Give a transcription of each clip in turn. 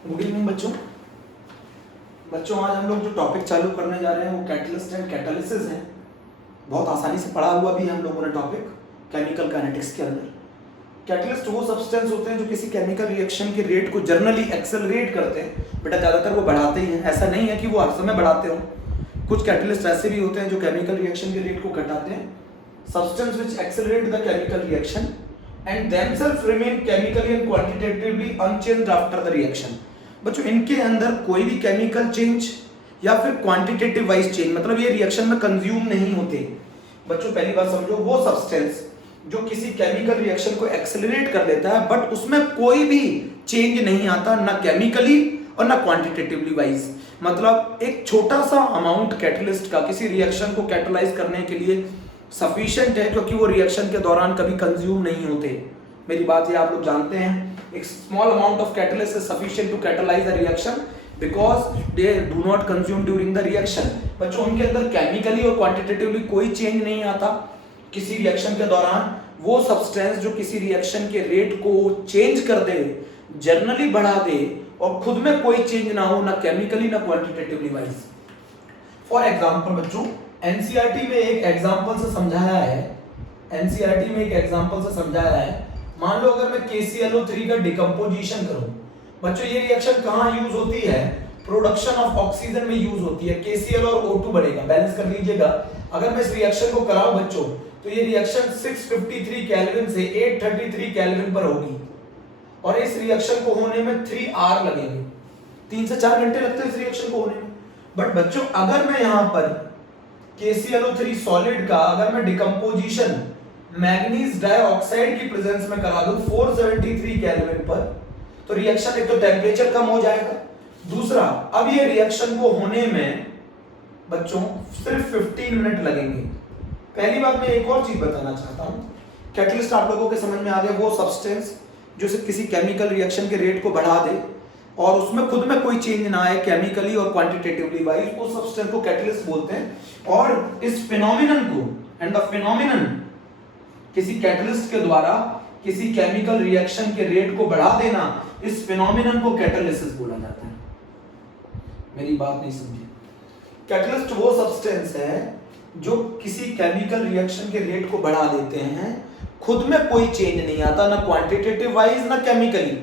Good evening बच्चों। आज हम लोग जो टॉपिक चालू करने जा रहे हैं वो कैटलिस्ट एंड कैटालिसिस है। बहुत आसानी से पढ़ा हुआ भी है हम लोगों ने टॉपिक केमिकल काइनेटिक्स के अंदर। कैटलिस्ट वो सब्सटेंस होते हैं जो किसी केमिकल रिएक्शन के रेट को जनरली एक्सेलरेट करते हैं। बेटा ज़्यादातर वो बढ़ाते ही हैं, ऐसा नहीं है कि वो हर समय बढ़ाते हो। कुछ कैटलिस्ट ऐसे भी होते हैं जो केमिकल रिएक्शन के रेट को घटाते हैं। Substance which accelerate the chemical reaction and themselves remain chemically and quantitatively unchanged after the reaction। बच्चों इनके अंदर कोई भी केमिकल चेंज या फिर क्वांटिटेटिव वाइज चेंज, मतलब ये रिएक्शन में कंज्यूम नहीं होते। बच्चों पहली बात समझो, वो सब्सटेंस जो किसी केमिकल रिएक्शन को एक्सेलरेट कर देता है बट उसमें कोई भी चेंज नहीं आता, ना केमिकली और ना क्वांटिटेटिवली वाइज। मतलब एक छोटा सा अमाउंट कैटलिस्ट का किसी रिएक्शन को कैटलाइज करने के लिए सफिशिएंट है, क्योंकि वो रिएक्शन के दौरान कभी कंज्यूम नहीं होते। मेरी बात ये आप लोग जानते हैं, एक small amount of catalyst is sufficient to catalyse a reaction because they do not consume during the reaction. बच्चों उनके अंदर केमिकली और क्वांटिटेटिवली कोई चेंज नहीं आता किसी रिएक्शन के दौरान। वो सब्सटेंस जो किसी रिएक्शन के रेट को चेंज कर दे, जनरली बढ़ा दे और खुद में कोई चेंज ना हो, ना केमिकली ना क्वांटिटेटिवली वाइज। फॉर एग्जाम्पल बच्चों एनसीईआरटी में एक एग्जांपल से समझाया है। मान लो अगर मैं KClO3 का डिकम्पोजिशन करूं, बच्चों ये रिएक्शन कहां यूज होती है? प्रोडक्शन ऑफ ऑक्सीजन में यूज होती है। KCl और O2 बनेगा, बैलेंस कर लीजिएगा। अगर मैं इस रिएक्शन को कराऊं बच्चों, तो ये रिएक्शन 653 केल्विन से 833 केल्विन पर होगी और इस रिएक्शन को होने में 3 आवर लगेंगे। 3 से 4 घंटे लगते हैं इस रिएक्शन को होने में। बट बच्चों अगर मैं यहां पर KClO3 सॉलिड का अगर मैं डिकम्पोजिशन मैग्नीज डाइऑक्साइड की प्रेजेंस में करा दूं 473 केल्विन पर, तो रिएक्शन एक तो टेम्परेचर कम हो जाएगा, दूसरा अब ये रिएक्शन को होने में बच्चों सिर्फ 15 मिनट लगेंगे। पहली बात मैं एक और चीज बताना चाहता हूं, कैटलिस्ट आप लोगों के समझ में आ गया, वो सब्सटेंस जो किसी केमिकल रिएक्शन के रेट को बढ़ा दे और उसमें खुद में कोई चेंज ना आए केमिकली और क्वांटिटेटिवली वाइज, उस सब्सटेंस को कैटलिस्ट बोलते हैं। और इस फिनोमिनन को एंड द फिनोमिनन किसी कैटलिस्ट के द्वारा किसी केमिकल रिएक्शन के रेट को बढ़ा देना, इस फिनोमिनन को कैटालिसिस बोला जाता है। मेरी बात नहीं समझी? कैटलिस्ट वो सब्सटेंस है जो किसी केमिकल रिएक्शन के रेट को बढ़ा देते हैं, खुद में कोई चेंज नहीं आता, ना क्वांटिटेटिव वाइज ना केमिकली।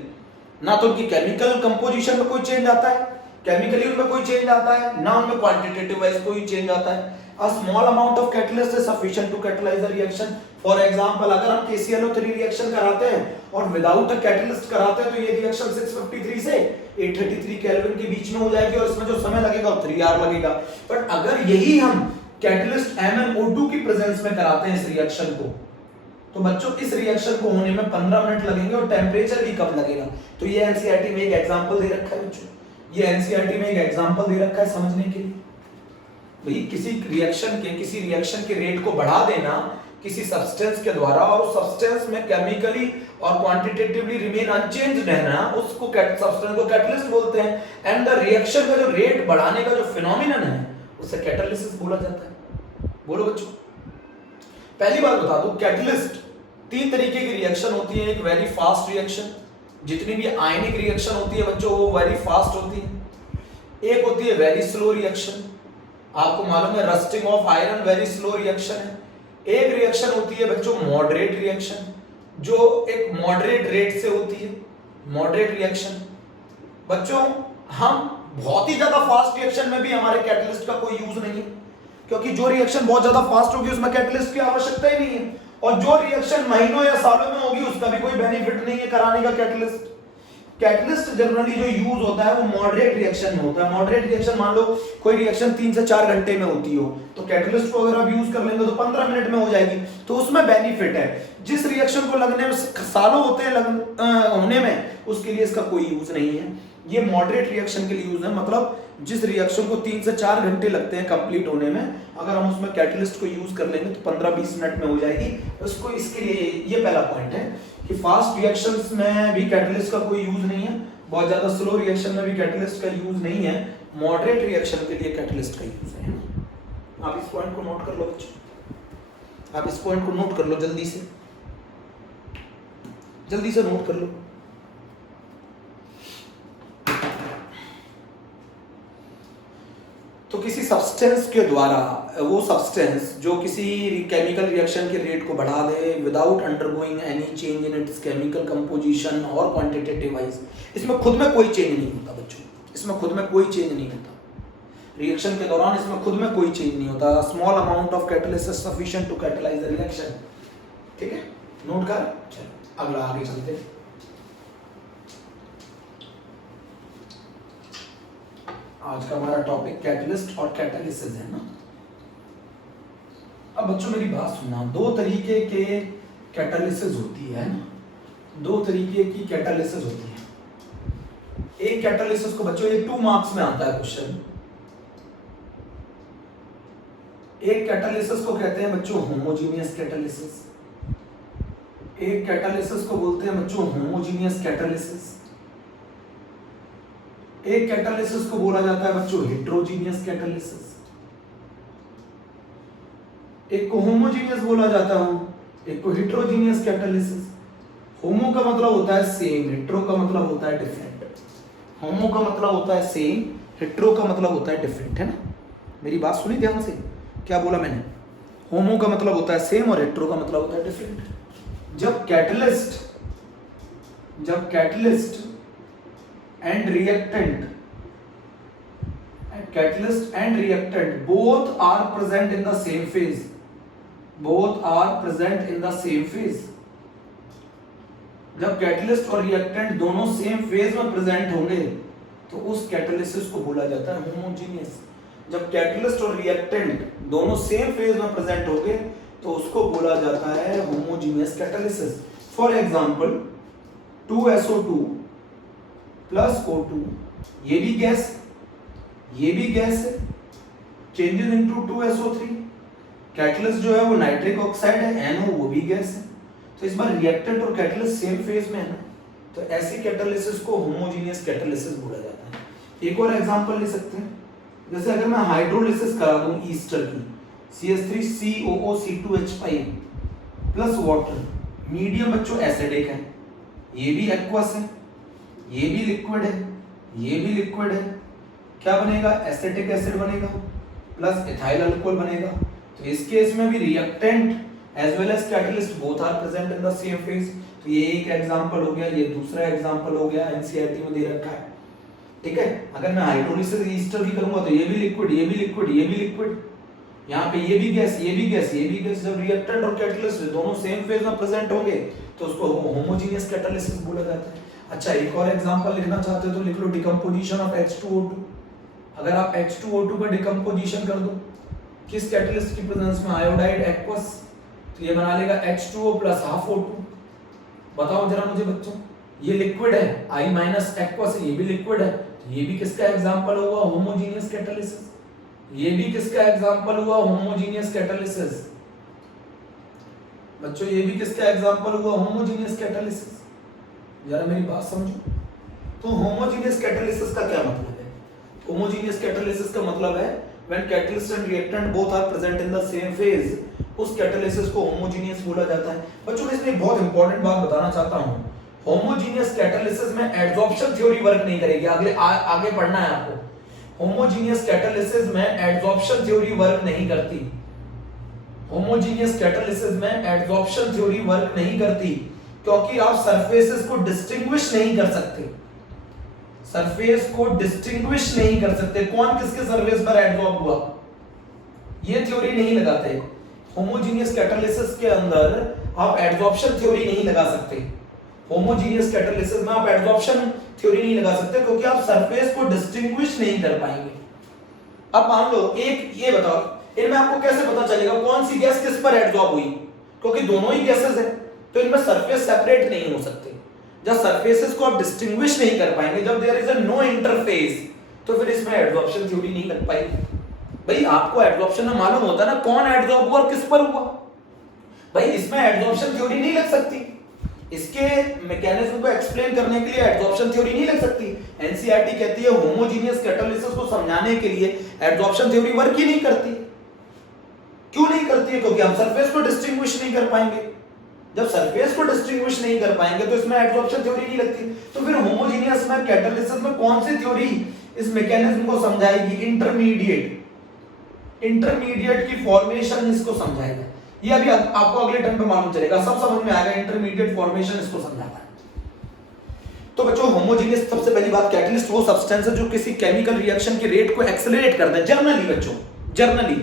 ना तो उनकी केमिकल कंपोजिशन में कोई चेंज आता है, केमिकली उनमें कोई चेंज आता है, ना उनमें क्वांटिटेटिव वाइज कोई चेंज आता है। A small amount of catalyst is sufficient to catalyze the reaction. For example, अगर हम KClO3 रिएक्शन कराते हैं और विदाउट अ कैटलिस्ट कराते हैं, तो ये रिएक्शन 653 से 833 केल्विन के बीच में हो जाएगी और इसमें जो समय लगेगा वो 3 आवर लगेगा। बट अगर यही हम कैटलिस्ट MnO2 की प्रेजेंस में कराते हैं इस रिएक्शन को, तो बच्चों इस रिएक्शन को होने में 15 मिनट लगेंगे और टेम्परेचर भी कम लगेगा। तो ये एनसीईआरटी में एक एग्जांपल दे रखा है बच्चों, ये एनसीईआरटी में एक एग्जांपल दे रखा है समझने के लिए। भाई किसी रिएक्शन के रेट को बढ़ा देना किसी सब्सटेंस के द्वारा और उस सब्सटेंस में केमिकली और क्वांटिटेटिवली रिमेन अनचेंज्ड रहना, उसको सब्सटेंस को कैटलिस्ट बोलते हैं। एंड द रिएक्शन का जो रेट बढ़ाने का जो फिनोमिनन है उसे कैटालिसिस बोला जाता है। बोलो बच्चों, पहली बात बता दो, कैटलिस्ट 3 तरीके की रिएक्शन होती है। एक वेरी फास्ट रिएक्शन, जितनी भी आयनिक रिएक्शन होती है बच्चों वो वेरी फास्ट होती है। एक होती है वेरी स्लो रिएक्शन, आपको मालूम है rusting of iron very slow reaction है। एक रिएक्शन होती है बच्चों मॉडरेट रिएक्शन, जो एक मॉडरेट रेट से होती है, मॉडरेट रिएक्शन। बच्चों हम बहुत ही ज्यादा फास्ट रिएक्शन में भी हमारे कैटलिस्ट का कोई यूज नहीं है, क्योंकि जो रिएक्शन बहुत ज्यादा फास्ट होगी उसमें कैटलिस्ट की आवश्यकता ही नहीं है, और जो रिएक्शन महीनों या सालों में होगी उसका भी कोई बेनिफिट नहीं है कराने का कैटलिस्ट। कैटलिस्ट जनरली जो यूज होता है वो मॉडरेट रिएक्शन में होता है। मॉडरेट रिएक्शन, मान लो कोई रिएक्शन 3 से 4 घंटे में होती हो, तो कैटलिस्ट को अगर आप यूज कर लेंगे तो 15 मिनट में हो जाएगी, तो उसमें बेनिफिट है। जिस रिएक्शन को लगने में सालों होते हैं होने में, उसके लिए इसका कोई यूज नहीं है। ये मॉडरेट रिएक्शन के लिए यूज है, मतलब जिस रिएक्शन को 3 से 4 घंटे लगते हैं कंप्लीट होने में, अगर हम उसमें कैटलिस्ट को यूज कर लेंगे तो 15-20 मिनट में हो जाएगी। उसको इसके लिए ये पहला पॉइंट है कि फास्ट रिएक्शंस में भी कैटलिस्ट का कोई यूज नहीं है, बहुत ज्यादा स्लो रिएक्शन में भी कैटलिस्ट का यूज नहीं है, मॉडरेट रिएक्शन के लिए कैटलिस्ट का यूज है। आप इस पॉइंट को नोट कर लो बच्चों, आप इस पॉइंट को नोट कर लो, जल्दी से नोट कर लो। तो किसी सब्सटेंस के द्वारा वो सब्सटेंस जो किसी केमिकल रिएक्शन के रेट को बढ़ा दे without undergoing any change in its chemical composition और क्वांटिटेटिव वाइज, इसमें खुद में कोई चेंज नहीं होता बच्चों, इसमें खुद में कोई चेंज नहीं होता रिएक्शन के दौरान, इसमें खुद में कोई चेंज नहीं होता। Small amount of catalyst sufficient to catalyse the reaction. ठीक है, नोट कर। चलो अगला आगे चलते हैं। आज का हमारा टॉपिक कैटलिस्ट और कैटालिसिस है ना। अब बच्चों मेरी बात सुनना, दो तरीके के कैटालिसिस होती है ना, दो तरीके की कैटालिसिस होती है। एक कैटालिसिस को बच्चों ये 2 मार्क्स में आता है क्वेश्चन। एक कैटालिसिस को कहते हैं बच्चों होमोजीनियस कैटालिसिस, एक कैटालिसिस को बोलते हैं बच्चों होमोजीनियस कैटालिसिस, एक कैटालिसिस को बोला जाता है बच्चों हेट्रोजीनियस कैटालिसिस, एक को होमोजीनियस बोला जाता है, एक को हेट्रोजीनियस कैटालिसिस। होमो का मतलब होता है सेम, हेट्रो का मतलब होता है डिफरेंट। होमो का मतलब होता है सेम, हेट्रो का मतलब होता है डिफरेंट, है ना। मेरी बात सुनी ध्यान से, क्या बोला मैंने? होमो का मतलब होता है सेम और हेट्रो का मतलब होता है डिफरेंट। जब catalyst and reactant both are present in the same phase, जब कैटलिस्ट और रिएक्टेंट दोनों सेम फेज में प्रेजेंट होंगे तो उस कैटालिसिस को बोला जाता है होमोजीनियस। जब कैटलिस्ट और रिएक्टेंट दोनों सेम फेज में प्रेजेंट होंगे तो उसको बोला जाता है homogeneous catalysis. For example 2SO2 plus O2, ये भी गैस है, चेंजेस इनटू 2SO3। कैटलिस्ट जो है वो नाइट्रिक ऑक्साइड है, NO वो भी गैस है, तो इस बार रिएक्टेंट और कैटलिस्ट सेम फेज में है ना, तो ऐसी कैटालिसिस को होमोजीनियस कैटालिसिस बोला जाता है। एक और एग्जांपल ले सकते हैं, जैसे अगर मैं हाइड्रोलिसिस करा दूं ईस्टर की, CH3COO C2H5 plus water, medium बच्चों एसिडिक है, ये भी एक्वस है, ये भी लिक्विड है, ये भी लिक्विड है, क्या बनेगा? एसिटिक एसिड बनेगा प्लस इथाइल अल्कोहल बनेगा। तो इस केस में भी reactant as well as catalyst both are present in the same phase. तो ये एक एग्जांपल हो गया, ये दूसरा एग्जांपल हो गया, एनसीईआरटी में दे रखा है। ठीक है, अगर मैं हाइड्रोलिसिस ईस्टर की करूंगा तो ये भी लिक्विड, ये भी लिक्विड, ये भी लिक्विड, यहाँ पे ये भी गैस, ये भी गैस, ये भी गैस। जब रिएक्टेंट और कैटलिस्ट दोनों सेम फेज में प्रेजेंट होंगे तो उसको होमोजीनियस कैटालिसिस बोला जाता है। अच्छा, एक और एग्जांपल लिखना चाहते हो तो लिख लो डिकम्पोजिशन ऑफ H2O2। अगर आप H2O2 का डिकम्पोजिशन कर दो किस कैटलिस्ट की प्रेजेंस में, आयोडाइड एक्वस, तो ये बना लेगा H2O प्लस हाफ O2। बताओ जरा मुझे बच्चों, ये लिक्विड है, I माइनस एक्वस, ये भी लिक्विड है, तो ये भी किसका एग्जांपल हुआ? Homogeneous catalysis. ये भी किसका एग्जांपल हुआ? Homogeneous catalysis. बच्चों ये भी किसका एग्जांपल हुआ? Homogeneous catalysis. जरा मेरी बात समझो, तो होमोजीनियस कैटालिसिस का क्या मतलब है? होमोजीनियस कैटालिसिस का मतलब है when catalyst and reactant both are present in the same phase, उस कैटालिसिस को होमोजीनियस बोला जाता है। बच्चों इसमें एक बहुत इंपॉर्टेंट बात बताना चाहता हूं, होमोजीनियस कैटालिसिस में एडसॉर्प्शन थ्योरी वर्क नहीं करेगी। आगे पढ़ना है आपको। होमोजीनियस कैटालिसिस में एडसॉर्प्शन थ्योरी वर्क नहीं करती। होमोजीनियस कैटालिसिस में एडसॉर्प्शन थ्योरी वर्क नहीं करती क्योंकि आप सरफेसेस को डिस्टिंग्विश नहीं कर सकते। सरफेस को डिस्टिंग्विश नहीं कर सकते, कौन किसके सरफेस पर एडसॉर्ब हुआ, ये थ्योरी नहीं लगाते। होमोजीनियस कैटालिसिस के अंदर आप एडसॉर्प्शन थ्योरी नहीं लगा सकते। होमोजीनियस कैटालिसिस में आप एडसॉर्प्शन थ्योरी नहीं लगा सकते क्योंकि आप सरफेस को डिस्टिंग्विश नहीं कर पाएंगे। अब मान लो एक ये बताओ, इनमें आपको कैसे पता चलेगा कौन सी गैस किस पर एडसॉर्ब हुई? क्योंकि दोनों ही गैसेस है, तो इनमें सरफेस सेपरेट नहीं हो सकते। जब सरफेसेस को आप डिस्टिंग्विश नहीं कर पाएंगे, जब there is a no interface, तो फिर इसमें एडसॉर्प्शन थ्योरी नहीं लग पाएगी। भाई आपको एडसॉर्प्शन में मालूम होता है ना कौन एडसॉर्ब हुआ और किस पर हुआ, भाई इसमें एडसॉर्प्शन थ्योरी नहीं लग सकती। इसके मैकेनिज्म को एक्सप्लेन करने के लिए एडसॉर्प्शन थ्योरी नहीं लग सकती। एनसीईआरटी कहती है होमोजीनियस कैटालिसिस को समझाने के लिए एडसॉर्प्शन थ्योरी वर्क ही नहीं करती। क्यों नहीं करती है? क्योंकि हम सरफेस को डिस्टिंग्विश नहीं कर पाएंगे। जब सरफेस को डिस्टिंग्विश नहीं कर पाएंगे तो इसमें एडसॉर्प्शन थ्योरी नहीं लगती। तो फिर होमोजीनियस में कैटालिसिस में कौन सी थ्योरी इस मैकेनिज्म को समझाएगी? इंटरमीडिएट इंटरमीडिएट की फॉर्मेशन इसको समझाएगा। ये अभी आपको अगले टर्म पे मालूम चलेगा, सब समझ में आएगा। इंटरमीडिएट फॉर्मेशन इसको समझाता है। तो बच्चों होमोजेनियस, सबसे पहली बात, कैटलिस्ट वो सब्सटेंस है जो किसी केमिकल रिएक्शन के रेट को एक्सेलरेट करते हैं। जनरली बच्चों, जनरली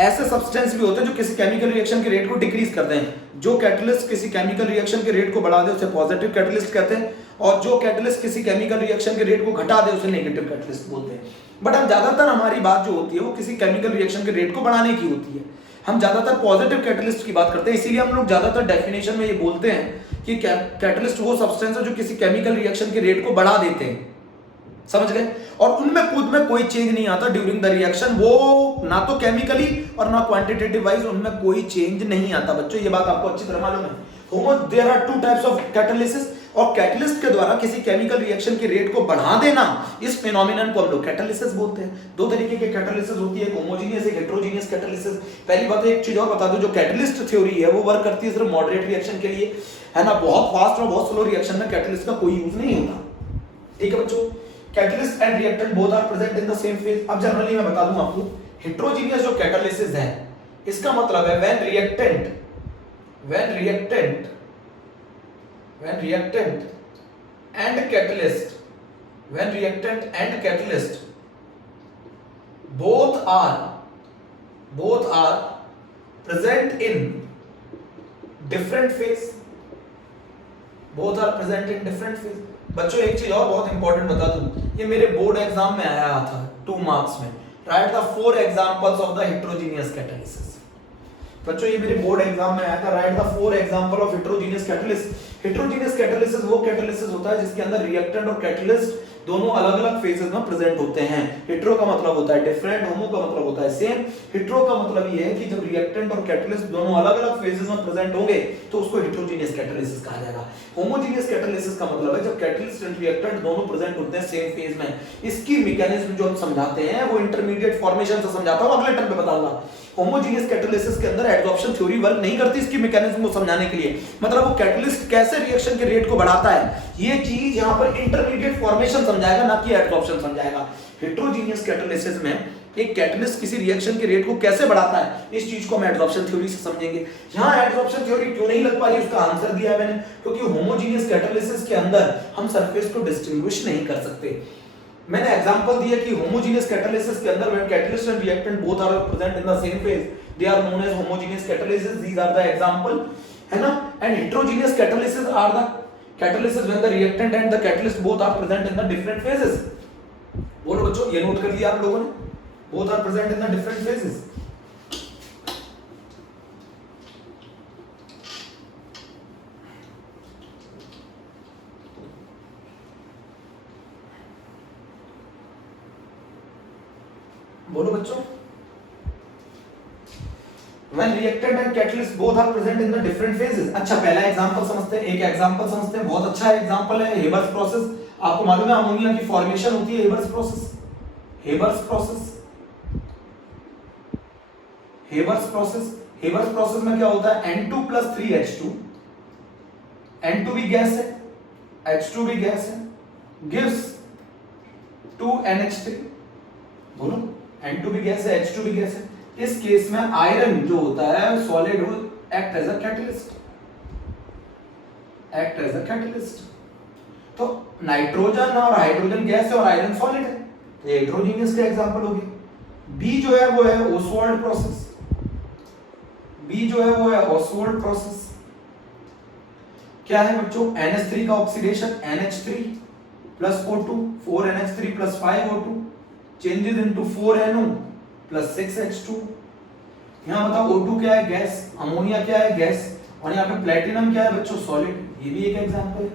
ऐसे सब्सटेंस भी होते हैं जो किसी केमिकल रिएक्शन के रेट को डिक्रीज करते हैं। जो कैटलिस्ट किसी केमिकल रिएक्शन के रेट को बढ़ा दे उसे पॉजिटिव कैटलिस्ट कहते हैं, और जो कैटलिस्ट किसी केमिकल रिएक्शन के रेट को घटा दे उसे नेगेटिव कैटलिस्ट बोलते हैं। बट हम ज्यादातर, हमारी बात जो होती है वो किसी केमिकल रिएक्शन के रेट को बढ़ाने की होती है। हम ज्यादातर पॉजिटिव कैटलिस्ट की बात करते हैं, इसीलिए हम लोग ज्यादातर डेफिनेशन में ये बोलते हैं कि कैटलिस्ट वो सब्सटेंस है जो किसी केमिकल रिएक्शन के रेट को बढ़ा देते हैं। समझ गए? और उनमें खुद में कोई चेंज नहीं आता ड्यूरिंग द रिएक्शन, वो ना तो केमिकली और ना क्वांटिटेटिव वाइज उनमें कोई चेंज नहीं आता। बच्चों ये बात आपको अच्छी तरह मालूम है। There are two types of catalysis, और कैटलिस्ट के द्वारा किसी केमिकल रिएक्शन के रेट को बढ़ा देना, इस फेनोमेनन को हम लोग कैटालिसिस बोलते हैं। दो तरीके के कैटालिसिस होती है, एक होमोजेनियस, एक हेटेरोजेनियस कैटालिसिस। पहली बात है, एक चीज और बता दो, जो कैटलिस्ट थ्योरी है वो वर्क करती है सिर्फ मॉडरेट रिएक्शन के लिए, है ना। बहुत फास्ट और बहुत स्लो रिएक्शन में कैटलिस्ट का कोई यूज नहीं होता। ठीक है बच्चों, catalyst and reactant both are present in the same phase. अब जनरली मैं बता दूं आपको, हेटेरोजेनियस जो कैटालिसिस है इसका मतलब है when reactant and catalyst both are present in different phase, बच्चों एक चीज और बहुत इंपॉर्टेंट बता दूं, ये मेरे बोर्ड एग्जाम में आया था 2 मार्क्स में। Right the 4 examples of the heterogeneous catalysis. बच्चों ये मेरे बोर्ड एग्जाम में आया था, right the 4 example of heterogeneous catalysis. Heterogeneous catalysis वो कैटालिसिस होता है जिसके अंदर रिएक्टेंट और कैटलिस्ट दोनों अलग-अलग फेजेस में प्रेजेंट होते हैं। हेटेरो का मतलब होता है डिफरेंट, होमो का मतलब होता है सेम। हेटेरो का मतलब ये है कि जब रिएक्टेंट और कैटलिस्ट दोनों अलग-अलग फेजेस में प्रेजेंट होंगे तो उसको हेटेरोजेनियस कैटालिसिस कहा जाएगा। होमोजेनियस कैटालिसिस का मतलब है जब कैटलिस्ट एंड रिएक्टेंट दोनों प्रेजेंट होते हैं सेम फेज में। इसकी मैकेनिज्म जो हम समझाते हैं वो इंटरमीडिएट फॉर्मेशन से समझाता हूं, अगले टर्म पे बताऊंगा। होमोजेनियस कैटालिसिस के अंदर एडसॉर्प्शन थ्योरी वर्क नहीं करती इसकी मैकेनिज्म को समझाने के लिए, मतलब वो कैटलिस्ट कैसे रिएक्शन के रेट को बढ़ाता है, ये चीज यहां पर इंटरमीडिएट फॉर्मेशन समझाएगा, ना कि एडसॉर्प्शन समझाएगा। हेटेरोजेनियस कैटालिसिस में एक कैटलिस्ट किसी रिएक्शन के रेट को कैसे बढ़ाता है, इस चीज को हम एडसॉर्प्शन थ्योरी से समझेंगे। यहां एडसॉर्प्शन थ्योरी क्यों नहीं लग पा रही, उसका आंसर दिया है मैंने, क्योंकि होमोजेनियस कैटालिसिस के अंदर हम सरफेस को डिस्टिंग्विश नहीं कर सकते। मैंने एग्जांपल दिया कि होमोजेनियस कैटालिसिस के अंदर when catalyst and reactant both are present in the same phase they are known as homogeneous catalysis, these are the example, है ना। And heterogeneous catalysis are the catalysis when the reactant and the catalyst both are present in the different phases. बोलो बच्चों, ये note कर लिया आप लोगों ने, both are present in the different phases. बोलो बच्चों, when reactant and catalyst both are present in the different phases। अच्छा पहला एग्जांपल समझते हैं, एक एग्जांपल समझते हैं, बहुत अच्छा एग्जांपल है हेबर्स प्रोसेस। आपको मालूम है अमोनिया की फॉर्मेशन होती है हेबर्स प्रोसेस। हेबर्स प्रोसेस में क्या होता है, N2 + 3H2, N2 भी गैस है, H2 भी गैस है, gives 2NH3। बोलो, N2 भी गैस है, H2 भी गैस है। इस केस में आयरन जो होता है सॉलिड वो एक्ट एज अ कैटलिस्ट। तो नाइट्रोजन और हाइड्रोजन गैस है और आयरन सॉलिड है, ये हेटेरोजेनियस का एग्जांपल हो गया। बी जो है वो है ओसवाल्ड प्रोसेस। क्या है बच्चों, NH3 का oxidation, NH3 + O2, 4NH3 + 5O2 changes into 4NO + 6H2। यहाँ बताओ O2 क्या है, गैस, अमोनिया क्या है, गैस, और यहाँ पे प्लेटिनम क्या है बच्चों, सॉलिड। ये भी एक एग्जांपल है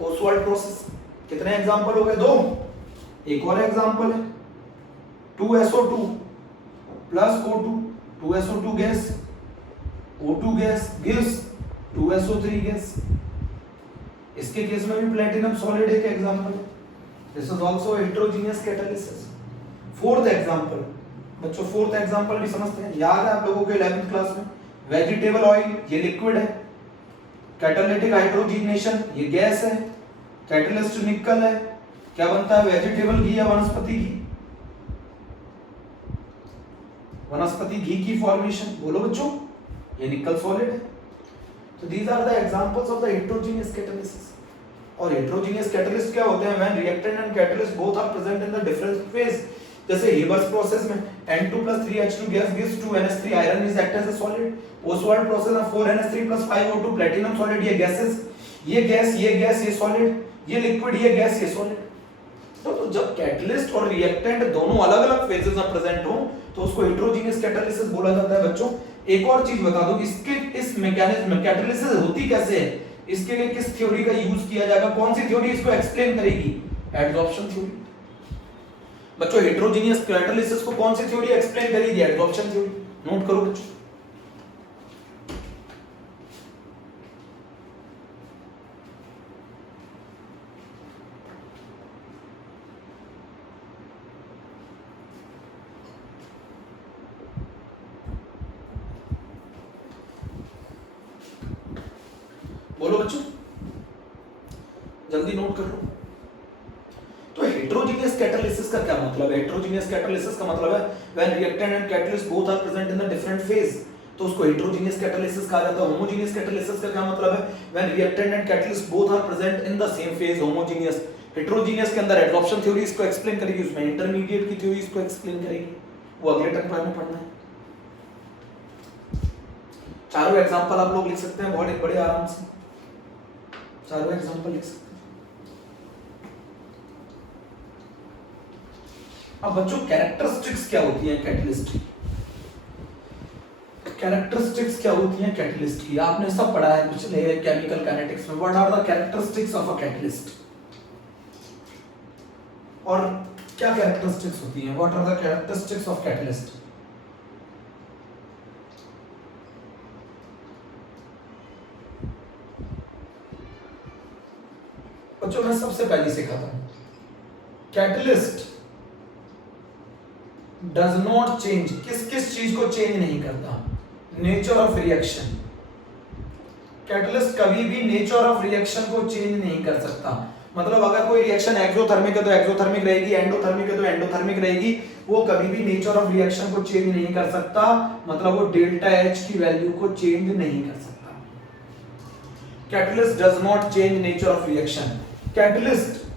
ओसवाल्ड प्रोसेस। कितने एग्जांपल हो गए, 2। एक और एग्जांपल है 2SO2 + O2, 2SO2 gas, O2 gas gives 2SO3 gas. इसके केस में भी प्लेटिनम सॉलिड एक एग्जांपल है। This is also heterogeneous catalysis। Fourth example बच्चों, फोर्थ एग्जांपल भी समझते हैं, याद है आप लोगों के 11th क्लास में, वेजिटेबल ऑयल ये लिक्विड है, कैटालिटिक हाइड्रोजनेशन ये गैस है, कैटलिस्ट निकल है, क्या बनता है, वेजिटेबल घी या वनस्पति घी। वनस्पति घी की फॉर्मेशन, बोलो बच्चों, ये निकल सॉलिड है। तो these are the examples of the heterogeneous catalysis. और हेटेरोजेनियस कैटलिस्ट क्या होते हैं? When reactant and catalyst both are present in the different phase. जैसे हेबर्स प्रोसेस में N2+3H2 gas gives 2NH3 iron is act as a solid. Ostwald process में 4NH3+5O2 platinum solid. ये gases, ये gas, ये solid, ये liquid, ये gas, ये solid. तो जब कैटलिस्ट और रिएक्टेंट दोनों अलग-अलग फेजेस में प्रेजेंट हो तो उसको हेटेरोजेनियस कैटालिसिस बोला जाता है बच्चों। एक और चीज बता दो, इसके इस मैकेनिज्म में कैटालिसिस होती कैसे है, इसके लिए किस थ्योरी का यूज किया जाएगा, कौन सी थ्योरी इसको एक्सप्लेन करेगी? Adsorption theory. बच्चों हेटेरोजेनियस कैटालिसिस को कौन सी थ्योरी एक्सप्लेन करेगी? Adsorption theory. नोट करो बच्चों। बोलो बच्चों, जल्दी नोट कर लो। तो हेटेरोजेनियस कैटालिसिस का क्या मतलब है? हेटेरोजेनियस कैटालिसिस का मतलब है when reactant and catalyst both are present in the different phase, तो उसको हेटेरोजेनियस कैटालिसिस कहा जाता है। होमोजेनियस कैटालिसिस का क्या मतलब है? When reactant and catalyst both are present in the same phase, homogeneous. Heterogeneous के अंदर एडसॉर्प्शन थ्योरी इसको एक्सप्लेन करेगी, उसमें इंटरमीडिएट की थ्योरी इसको एक्सप्लेन करेगी, वो अगले टर्म में पढ़ना है। चारों एग्जांपल आप लोग लिख सकते हैं बहुत बड़े आराम से, चारों एग्जांपल लिख सकते हैं। अब बच्चों कैरेक्टरिस्टिक्स क्या होती हैं कैटलिस्ट की? कैरेक्टरिस्टिक्स क्या होती हैं कैटलिस्ट की? आपने सब पढ़ा है पिछले केमिकल काइनेटिक्स में। What are the characteristics of a catalyst? और क्या कैरेक्टरिस्टिक्स होती हैं? What are the characteristics of catalyst? बच्चों मैं सबसे पहले सिखाता हूं, कैटलिस्ट डज नॉट चेंज, किस चीज को चेंज नहीं करता? Nature of reaction. कैटलिस्ट कभी भी नेचर ऑफ रिएक्शन को चेंज नहीं कर सकता। मतलब अगर कोई रिएक्शन एक्सोथर्मिक है तो एक्सोथर्मिक रहेगी, एंडोथर्मिक है तो एंडोथर्मिक रहेगी, वो कभी भी नेचर ऑफ रिएक्शन को चेंज नहीं कर सकता। मतलब वो डेल्टा H की वैल्यू को चेंज नहीं कर सकता। Catalyst does not change nature of reaction. Catalyst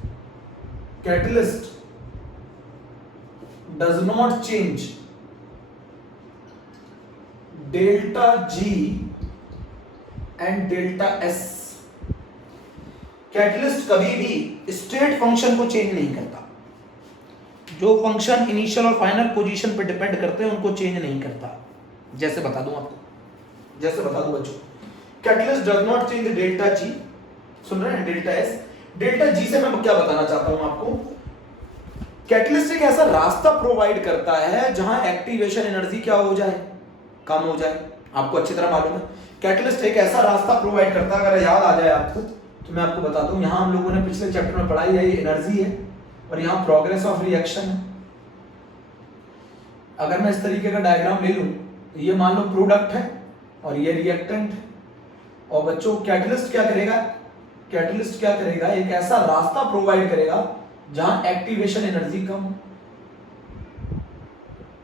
does not change delta G and delta S। Catalyst कभी भी स्टेट फंक्शन को चेंज नहीं करता। जो फंक्शन इनिशियल और फाइनल पोजीशन पे डिपेंड करते हैं उनको चेंज नहीं करता। जैसे बता दूं आपको, जैसे बता दूं बच्चों, catalyst does not change delta G, सुन रहे हैं, डेल्टा S। डेल्टा G से मैं क्या बताना चाहता हूं आपको, कैटलिस्ट एक ऐसा रास्ता प्रोवाइड करता है जहां एक्टिवेशन एनर्जी क्या हो जाए, कम हो जाए। आपको अच्छी तरह मालूम है कैटलिस्ट एक ऐसा रास्ता प्रोवाइड करता है। अगर याद आ जाए आपको तो मैं आपको बताता हूं, यहां हम लोगों ने पिछले चैप्टर में पढ़ाई है, ये एनर्जी है और यहां प्रोग्रेस ऑफ रिएक्शन है। अगर मैं इस तरीके का डायग्राम ले लूं, ये मान लो प्रोडक्ट है और ये रिएक्टेंट है। और बच्चों कैटलिस्ट क्या करेगा? कैटलिस्ट क्या करेगा? एक ऐसा रास्ता प्रोवाइड करेगा जहां एक्टिवेशन एनर्जी कम हो।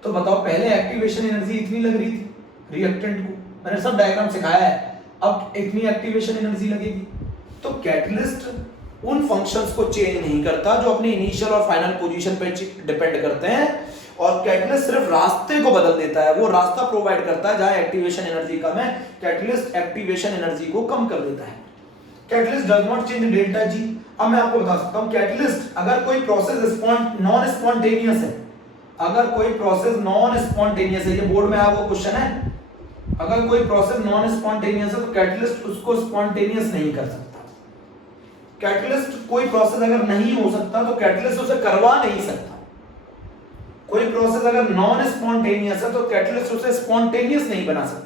तो बताओ पहले एक्टिवेशन एनर्जी इतनी लग रही थी रिएक्टेंट को, मैंने सब डायग्राम सिखाया है, अब इतनी एक्टिवेशन एनर्जी लगेगी। तो कैटलिस्ट उन फंक्शंस को चेंज नहीं करता जो अपने इनिशियल और फाइनल पोजीशन पे डिपेंड करते हैं, और कैटलिस्ट सिर्फ रास्ते को बदल देता है, वो रास्ता प्रोवाइड करता है जहां एक्टिवेशन एनर्जी कम है, कैटलिस्ट एक्टिवेशन एनर्जी को कम कर देता है। Catalyst does not change delta G। अब मैं आपको बता सकता हूं कैटलिस्ट, अगर कोई प्रोसेस नॉन स्पॉन्टेनियस है, अगर कोई प्रोसेस नॉन स्पॉन्टेनियस है, ये बोर्ड में आया वो क्वेश्चन है, अगर कोई प्रोसेस नॉन स्पॉन्टेनियस है तो कैटलिस्ट उसको स्पॉन्टेनियस नहीं कर सकता। कैटलिस्ट कोई प्रोसेस अगर नहीं हो सकता तो कैटलिस्ट उसे करवा नहीं सकता। कोई प्रोसेस अगर नॉन स्पॉन्टेनियस है तो कैटलिस्ट उसे स्पॉन्टेनियस नहीं बना सकता।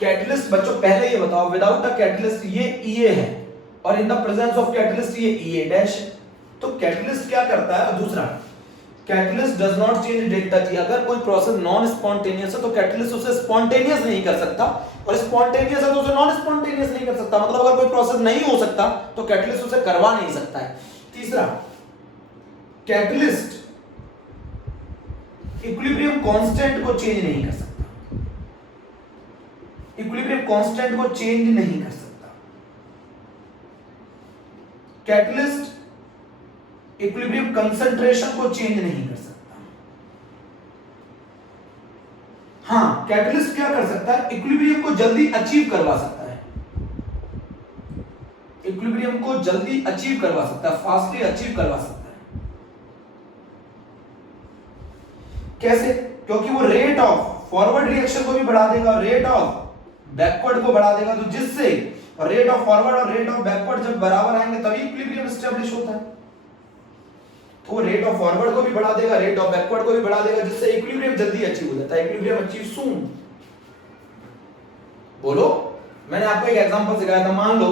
कैटलिस्ट बच्चों पहले ये बताओ, विदाउट अ कैटलिस्ट ये EA है और in the presence of catalyst ये EA डैश है। तो कैटलिस्ट क्या करता है? दूसरा, catalyst does not change delta G। अगर कोई प्रोसेस नॉन स्पॉन्टेनियस है तो कैटलिस्ट उसे स्पॉन्टेनियस नहीं कर सकता, और स्पॉन्टेनियस है तो उसे नॉन स्पॉन्टेनियस नहीं कर सकता। मतलब अगर कोई प्रोसेस नहीं हो सकता तो कैटलिस्ट उसे करवा नहीं सकता है। तीसरा, कैटलिस्ट इक्विलिब्रियम कांस्टेंट को चेंज नहीं कर सकता, इक्विलिब्रियम कांस्टेंट को चेंज नहीं कर सकता। कैटलिस्ट इक्विलिब्रियम कंसंट्रेशन को चेंज नहीं कर सकता। हाँ, कैटलिस्ट क्या कर सकता है, इक्विलिब्रियम को जल्दी अचीव करवा सकता है, इक्विलिब्रियम को जल्दी अचीव करवा सकता है, फास्टली अचीव करवा सकता है। कैसे? क्योंकि वो रेट ऑफ फॉरवर्ड रिएक्शन को भी बढ़ा देगा, रेट ऑफ बैकवर्ड को बढ़ा देगा, तो जिससे रेट ऑफ फॉरवर्ड और रेट ऑफ बैकवर्ड जब बराबर आएंगे तभी इक्विलिब्रियम एस्टेब्लिश होता है। तो वो रेट ऑफ फॉरवर्ड को भी बढ़ा देगा, रेट ऑफ बैकवर्ड को भी बढ़ा देगा, जिससे इक्विलिब्रियम जल्दी अचीव हो जाता है, इक्विलिब्रियम अचीव सून। बोलो, मैंने आपको एक एग्जांपल सिखाया था। मान लो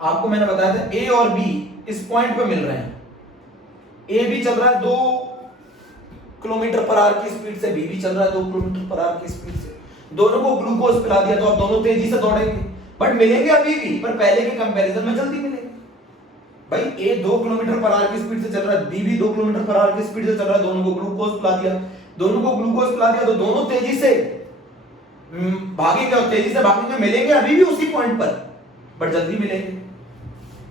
आपको मैंने बताया था ए और बी इस पॉइंट पे मिल रहे हैं, ए भी चल रहा है 2 किलोमीटर पर आवर की स्पीड से, बी भी चल रहा है 2 किलोमीटर पर आवर की स्पीड से। दोनों को ग्लूकोज पिला दिया तो अब दोनों तेजी से दौड़ेंगे, बट मिलेंगे अभी भी, पर पहले के कंपैरिजन में जल्दी मिलेंगे। भाई ए 2 किलोमीटर पर आवर की स्पीड से चल रहा है, बी भी 2 किलोमीटर पर आवर की स्पीड से चल रहा है, दोनों को ग्लूकोज पिला दिया, तो दोनों तेजी से भागेंगे, और तेजी से भागेंगे, मिलेंगे अभी भी उसी पॉइंट पर, बट जल्दी मिलेंगे।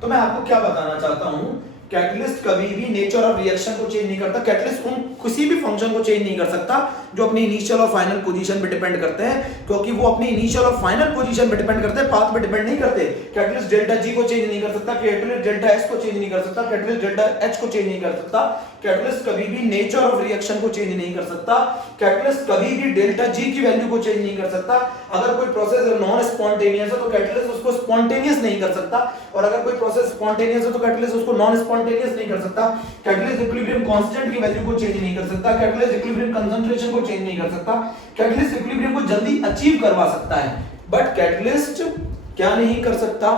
तो मैं आपको क्या बताना चाहता हूं, कैटलिस्ट कभी भी नेचर ऑफ रिएक्शन को चेंज नहीं करता। कैटलिस्ट किसी भी फंक्शन को चेंज नहीं कर सकता जो अपनी इनिशियल और फाइनल पोजीशन पे डिपेंड करते हैं, क्योंकि वो अपनी इनिशियल और फाइनल पोजीशन पे डिपेंड करते हैं, पाथ पे डिपेंड नहीं करते। कैटलिस्ट डेल्टा जी को चेंज नहीं कर सकता, कैटलिस्ट डेल्टा एस को चेंज नहीं कर सकता, कैटलिस्ट डेल्टा एच को चेंज नहीं कर सकता, कैटलिस्ट कभी भी नेचर ऑफ रिएक्शन को चेंज नहीं कर सकता, कैटलिस्ट कभी भी डेल्टा जी की वैल्यू को चेंज नहीं कर सकता। अगर कोई प्रोसेस नॉन स्पॉन्टेनियस है तो कैटलिस्ट उसको स्पॉन्टेनियस नहीं कर सकता, और अगर कोई प्रोसेस स्पॉन्टेनियस है तो कैटलिस्ट उसको नॉन स्पॉन्टेनियस नहीं कर सकता। कैटलिस्ट इक्विलिब्रियम कांस्टेंट की वैल्यू को चेंज नहीं कर सकता, कैटलिस्ट इक्विलिब्रियम कंसंट्रेशन को चेंज नहीं कर सकता, कैटलिस्ट इक्विलिब्रियम को जल्दी अचीव करवा सकता है, बट कैटलिस्ट क्या नहीं कर सकता,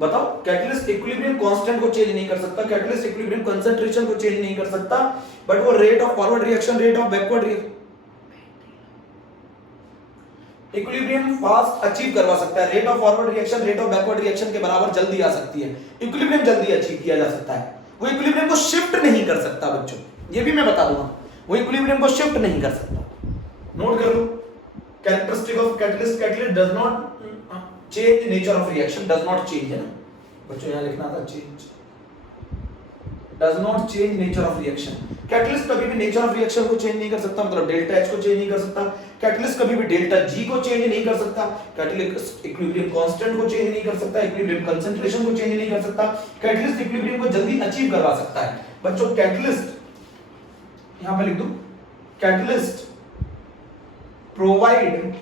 बताओ? कैटलिस्ट इक्विलिब्रियम कांस्टेंट को चेंज नहीं कर सकता, कैटलिस्ट इक्विलिब्रियम कंसंट्रेशन को चेंज नहीं कर सकता, बट वो rate of forward reaction, rate of backward reaction, equilibrium fast achieve करवा सकता है। Rate of forward reaction rate of backward reaction के बराबर जल्दी आ सकती है, इक्विलिब्रियम जल्दी अचीव किया जा सकता है। वो इक्विलिब्रियम को शिफ्ट नहीं कर सकता बच्चों, ये भी मैं बता दूंगा, वो इक्विलिब्रियम को शिफ्ट नहीं कर सकता। नोट कर लो, characteristic of catalyst, catalyst does not change nature of reaction, does not change, है ना बच्चों, यहां लिखना था change, does not change nature of reaction. Catalyst कभी भी नेचर ऑफ रिएक्शन को चेंज नहीं कर सकता, मतलब डेल्टा एच को चेंज नहीं कर सकता, कैटलिस्ट कभी भी डेल्टा जी को चेंज नहीं कर सकता, कैटलिस्ट इक्विलिब्रियम कांस्टेंट को चेंज नहीं कर सकता, इक्विलिब्रियम कंसंट्रेशन को चेंज नहीं कर सकता, कैटलिस्ट इक्विलिब्रियम को जल्दी अचीव करवा सकता है। बच्चों कैटलिस्ट यहां पे लिख दो, catalyst provide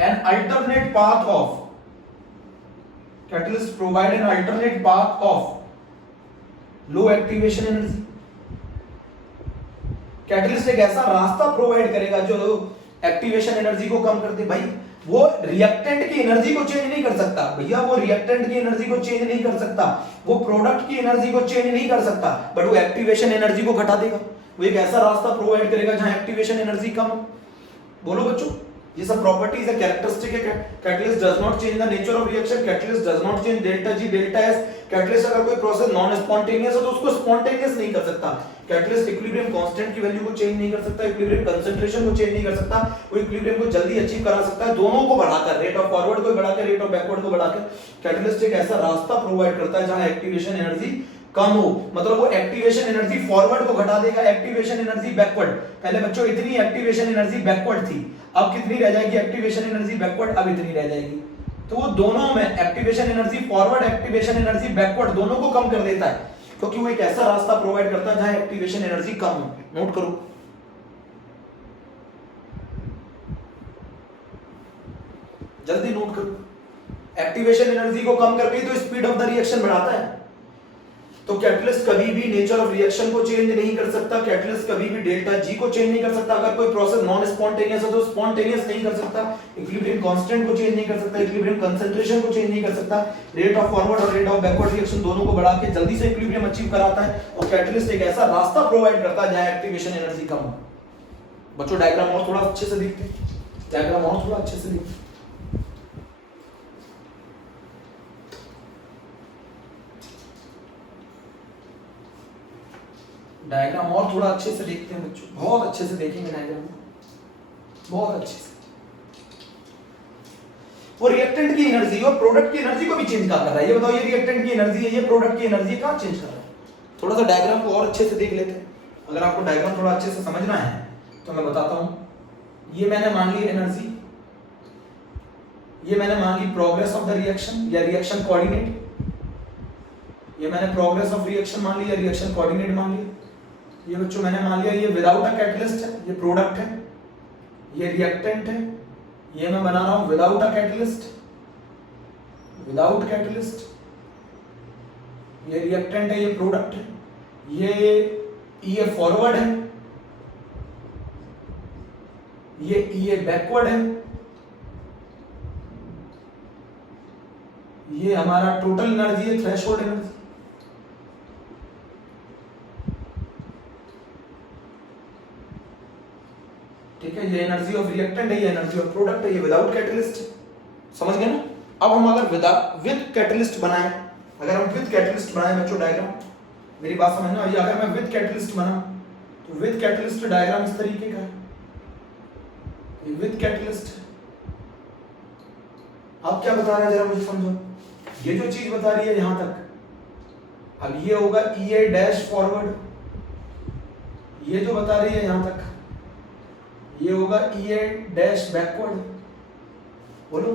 an alternate path of, catalyst provide an alternate path of low activation energy। Catalyst एक ऐसा रास्ता प्रोवाइड करेगा जो एक्टिवेशन एनर्जी को कम कर दे। भाई वो रिएक्टेंट की एनर्जी को चेंज नहीं कर सकता, भैया वो रिएक्टेंट की एनर्जी को चेंज नहीं कर सकता, वो प्रोडक्ट की एनर्जी को चेंज नहीं कर सकता, बट वो एक्टिवेशन एनर्जी को घटा देगा। वो एक ऐसा रास्ता प्रोवाइड करेगा जहां एक्टिवेशन एनर्जी कम। बोलो बच्चों, ये सब प्रॉपर्टीज है, कैरेक्टरिस्टिक है। Catalyst does not change the nature of reaction, catalyst does not change delta G delta S. Catalyst अगर कोई प्रोसेस नॉन स्पॉन्टेनियस है तो उसको स्पॉन्टेनियस नहीं कर सकता। कैटलिस्ट इक्विलिब्रियम कांस्टेंट की वैल्यू को चेंज नहीं कर सकता, इक्विलिब्रियम कंसंट्रेशन को चेंज नहीं कर सकता, वो इक्विलिब्रियम को जल्दी अचीव करा सकता है, दोनों को बढ़ाकर, रेट ऑफ फॉरवर्ड को बढ़ाकर, रेट ऑफ बैकवर्ड को बढ़ाकर। कैटलिस्ट एक ऐसा रास्ता प्रोवाइड करता है जहां एक्टिवेशन एनर्जी कम हो, मतलब वो एक्टिवेशन एनर्जी फॉरवर्ड को घटा देगा, एक्टिवेशन एनर्जी बैकवर्ड। पहले बच्चों इतनी एक्टिवेशन एनर्जी बैकवर्ड थी, अब कितनी रह जाएगी एक्टिवेशन एनर्जी बैकवर्ड, अब इतनी रह जाएगी। तो वो दोनों में activation energy forward, activation energy backward दोनों को कम कर देता है, क्योंकि वो एक ऐसा रास्ता प्रोवाइड करता है जहां एक्टिवेशन एनर्जी कम हो। नोट करो, जल्दी नोट करो, एक्टिवेशन एनर्जी को कम करके तो स्पीड ऑफ द रिएक्शन बढ़ाता है। तो कैटलिस्ट कभी भी नेचर ऑफ रिएक्शन को चेंज नहीं कर सकता, कैटलिस्ट कभी भी डेल्टा जी को चेंज नहीं कर सकता, अगर कोई प्रोसेस नॉन स्पॉन्टेनियस है तो स्पॉन्टेनियस नहीं कर सकता, इक्विलिब्रियम कांस्टेंट को चेंज नहीं कर सकता, इक्विलिब्रियम कंसंट्रेशन को चेंज नहीं कर सकता, रेट ऑफ फॉरवर्ड और रेट ऑफ बैकवर्ड रिएक्शन दोनों को बढ़ा के जल्दी से इक्विलिब्रियम अचीव कराता है। और कैटलिस्ट एक ऐसा रास्ता प्रोवाइड करता है जहां एक्टिवेशन एनर्जी कम हो। बच्चों डायग्राम और थोड़ा अच्छे से दिखते, डायग्राम और थोड़ा अच्छे से दिखते। डायग्राम और थोड़ा अच्छे से देखते हैं बच्चों, बहुत अच्छे से देखेंगे डायग्राम, बहुत अच्छे से। वो रिएक्टेंट की एनर्जी और प्रोडक्ट की एनर्जी को भी चेंज कहाँ कर रहा है, ये बताओ। ये रिएक्टेंट की एनर्जी है, ये प्रोडक्ट की एनर्जी कहाँ चेंज कर रहा है? थोड़ा सा डायग्राम को और अच्छे से देख लेते हैं। अगर आपको डायग्राम थोड़ा अच्छे से समझना है तो मैं बताता हूं। ये मैंने मान ली एनर्जी, ये मैंने मान ली प्रोग्रेस ऑफ द रिएक्शन या रिएक्शन कोऑर्डिनेट, ये मैंने प्रोग्रेस ऑफ रिएक्शन मान लिया, रिएक्शन कोऑर्डिनेट मान लिया। ये बच्चों मैंने मान लिया ये विदाउट अ कैटलिस्ट है, ये प्रोडक्ट है, ये रिएक्टेंट है, ये मैं बना रहा हूं without a catalyst, without catalyst, ये रिएक्टेंट है, ये प्रोडक्ट है, ये फॉरवर्ड है, ये बैकवर्ड है, ये हमारा टोटल एनर्जी है, थ्रेशोल्ड एनर्जी। ठीक है, ये एनर्जी ऑफ रिएक्टेंट है, ये एनर्जी ऑफ प्रोडक्ट है, ये विदाउट कैटलिस्ट। समझ गए ना? अब हम अगर विद कैटलिस्ट बनाएं, अगर हम विद कैटलिस्ट बनाएं बच्चों डायग्राम, मेरी बात समझना, ये अगर मैं विद कैटलिस्ट बना तो विद कैटलिस्ट डायग्राम इस तरीके का है, ये विद कैटलिस्ट। अब क्या बता रहा है जरा मुझे समझो, ये जो चीज बता रही है यहां तक, अब ये होगा EA डैश फॉरवर्ड, ये जो बता रही है यहां तक ये होगा EA डैश बैकवर्ड। बोलो,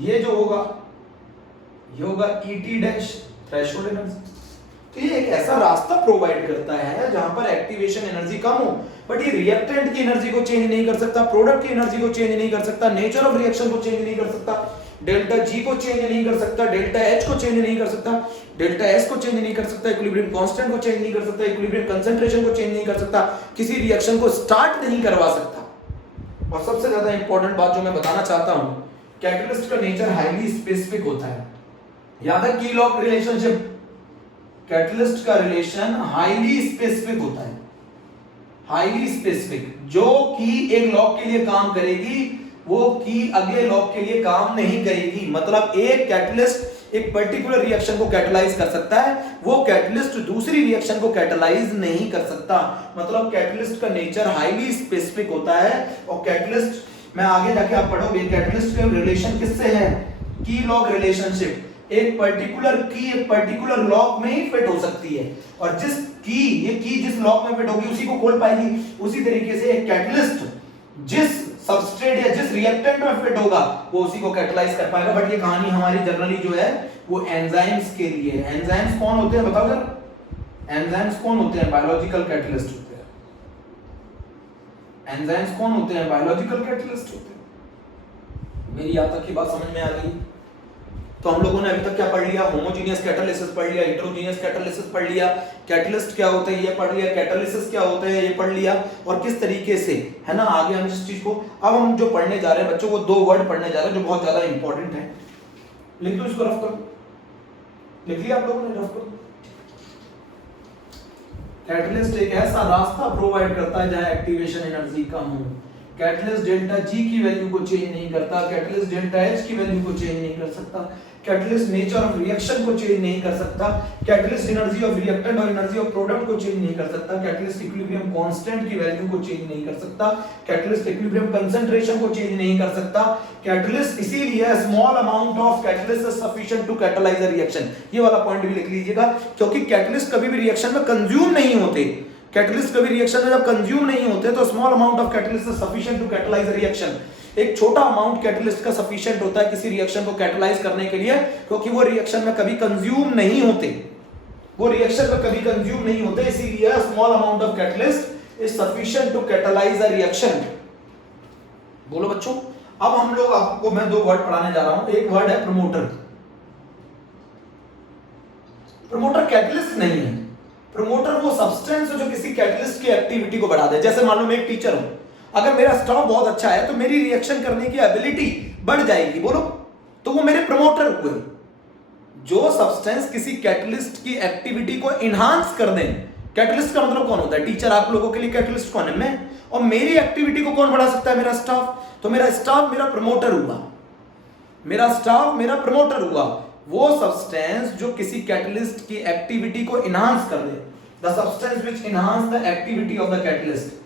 ये जो होगा ये होगा ET डैश थ्रेशोल्ड एनर्जी। तो ये एक ऐसा रास्ता प्रोवाइड करता है जहां पर एक्टिवेशन एनर्जी कम हो, बट ये रिएक्टेंट की एनर्जी को चेंज नहीं कर सकता, प्रोडक्ट की एनर्जी को चेंज नहीं कर सकता, नेचर ऑफ रिएक्शन को चेंज नहीं कर सकता, डेल्टा G को चेंज नहीं कर सकता, डेल्टा H को चेंज नहीं कर सकता, डेल्टा S को चेंज नहीं कर सकता, इक्विलिब्रियम कांस्टेंट को चेंज नहीं कर सकता, इक्विलिब्रियम कंसंट्रेशन को चेंज नहीं कर सकता, किसी रिएक्शन को स्टार्ट नहीं करवा सकता। और सबसे ज्यादा इंपॉर्टेंट बात जो मैं बताना चाहता हूं, कैटलिस्ट का नेचर हाईली स्पेसिफिक होता है। याद है की लॉग रिलेशनशिप, कैटलिस्ट का रिलेशन हाईली स्पेसिफिक होता है, हाईली स्पेसिफिक। जो की एक लॉग के लिए काम करेगी वो की अगले लॉग के लिए काम नहीं करेगी। मतलब एक कैटलिस्ट एक पर्टिकुलर रिएक्शन को कैटलाइज कर सकता है, वो कैटलिस्ट दूसरी रिएक्शन को कैटलाइज नहीं कर सकता। मतलब कैटलिस्ट का नेचर हाईली स्पेसिफिक होता है। और कैटलिस्ट में आगे जाके आप पढ़ोगे कैटलिस्ट का रिलेशन किससे है, की लॉग रिलेशनशिप। एक पर्टिकुलर की एक पर्टिकुलर लॉग में ही फिट हो सकती है, और जिस की ये की जिस लॉग में फिट होगी उसी को खोल पाएगी। उसी तरीके से एक कैटलिस्ट जिस सबस्ट्रेट या जिस रिएक्टेंट में फिट होगा वो उसी को कैटलाइज कर पाएगा। बट ये कहानी हमारी जनरली जो है वो एंजाइम्स के लिए है। एंजाइम्स कौन होते हैं बताओ जरा, एंजाइम्स कौन होते हैं? बायोलॉजिकल कैटलिस्ट होते हैं। एंजाइम्स कौन होते हैं? बायोलॉजिकल कैटलिस्ट होते हैं। मेरी यहां तक की बात समझ में आ गई? तो हम लोगों ने अभी तक क्या पढ़ लिया? होमोजेनियस कैटालिसिस पढ़ लिया, हेटेरोजेनियस कैटालिसिस पढ़ लिया, कैटलिस्ट क्या होते हैं ये पढ़ लिया, कैटालिसिस क्या होते हैं ये पढ़ लिया, और किस तरीके से, है ना, आगे हम इस चीज को अब हम जो पढ़ने जा रहे हैं बच्चों, वो दो वर्ड पढ़ने जा रहे हैं जो बहुत ज्यादा इंपॉर्टेंट है। लिख दो इसको, रफ करो, लिख लिया आप लोगों ने? रफ करो। कैटलिस्ट एक ऐसा रास्ता प्रोवाइड करता है जहां एक्टिवेशन एनर्जी कम हो। कैटलिस्ट डेल्टा G की वैल्यू को चेंज नहीं करता, कैटलिस्ट डेल्टा H की वैल्यू को चेंज नहीं कर सकता, कैटलिस्ट नेचर ऑफ रिएक्शन को चेंज नहीं कर सकता, कैटलिस्ट एनर्जी ऑफ रिएक्टेंट और एनर्जी ऑफ प्रोडक्ट को चेंज नहीं कर सकता, कैटलिस्ट इक्विलिब्रियम कांस्टेंट की वैल्यू को चेंज नहीं कर सकता, कैटलिस्ट इक्विलिब्रियम कंसंट्रेशन को चेंज नहीं कर सकता। कैटलिस्ट इसीलिए small amount of catalyst is sufficient to catalyse a reaction. ये वाला पॉइंट भी लिख लीजिएगा, क्योंकि कैटलिस्ट कभी भी रिएक्शन में कंज्यूम नहीं होते। कैटलिस्ट कभी रिएक्शन में जब कंज्यूम नहीं होते तो small amount of catalyst is sufficient to catalyse a reaction. एक छोटा अमाउंट कैटलिस्ट का सफिशिएंट होता है किसी रिएक्शन को कैटलाइज करने के लिए, क्योंकि वो रिएक्शन में कभी कंज्यूम नहीं होते, वो रिएक्शन में कभी कंज्यूम नहीं होते, इसीलिए small amount of catalyst is sufficient to catalyse a reaction. बोलो बच्चों। अब हम लोग आपको मैं दो वर्ड पढ़ाने जा रहा हूं। एक वर्ड है प्रमोटर। प्रमोटर कैटलिस्ट नहीं है। प्रमोटर वो सब्सटेंस है जो किसी कैटलिस्ट की एक्टिविटी को बढ़ा दे। जैसे मान लो मैं एक टीचर हूं, अगर मेरा स्टाफ बहुत अच्छा है तो मेरी रिएक्शन करने की एबिलिटी बढ़ जाएगी। बोलो, तो वो मेरे प्रमोटर हुए। जो सब्सटेंस किसी कैटलिस्ट की एक्टिविटी को इनहांस कर दें। कैटलिस्ट का मतलब कौन होता है? टीचर। आप लोगों के लिए कैटलिस्ट कौन है? मैं। और मेरी एक्टिविटी को कौन बढ़ा सकता है? मेरा स्टाफ। तो मेरा स्टाफ मेरा प्रमोटर हुआ, मेरा स्टाफ मेरा प्रमोटर हुआ। वो सब्सटेंस जो किसी कैटलिस्ट की एक्टिविटी को इनहांस कर दे, the substance which enhance the activity of the catalyst.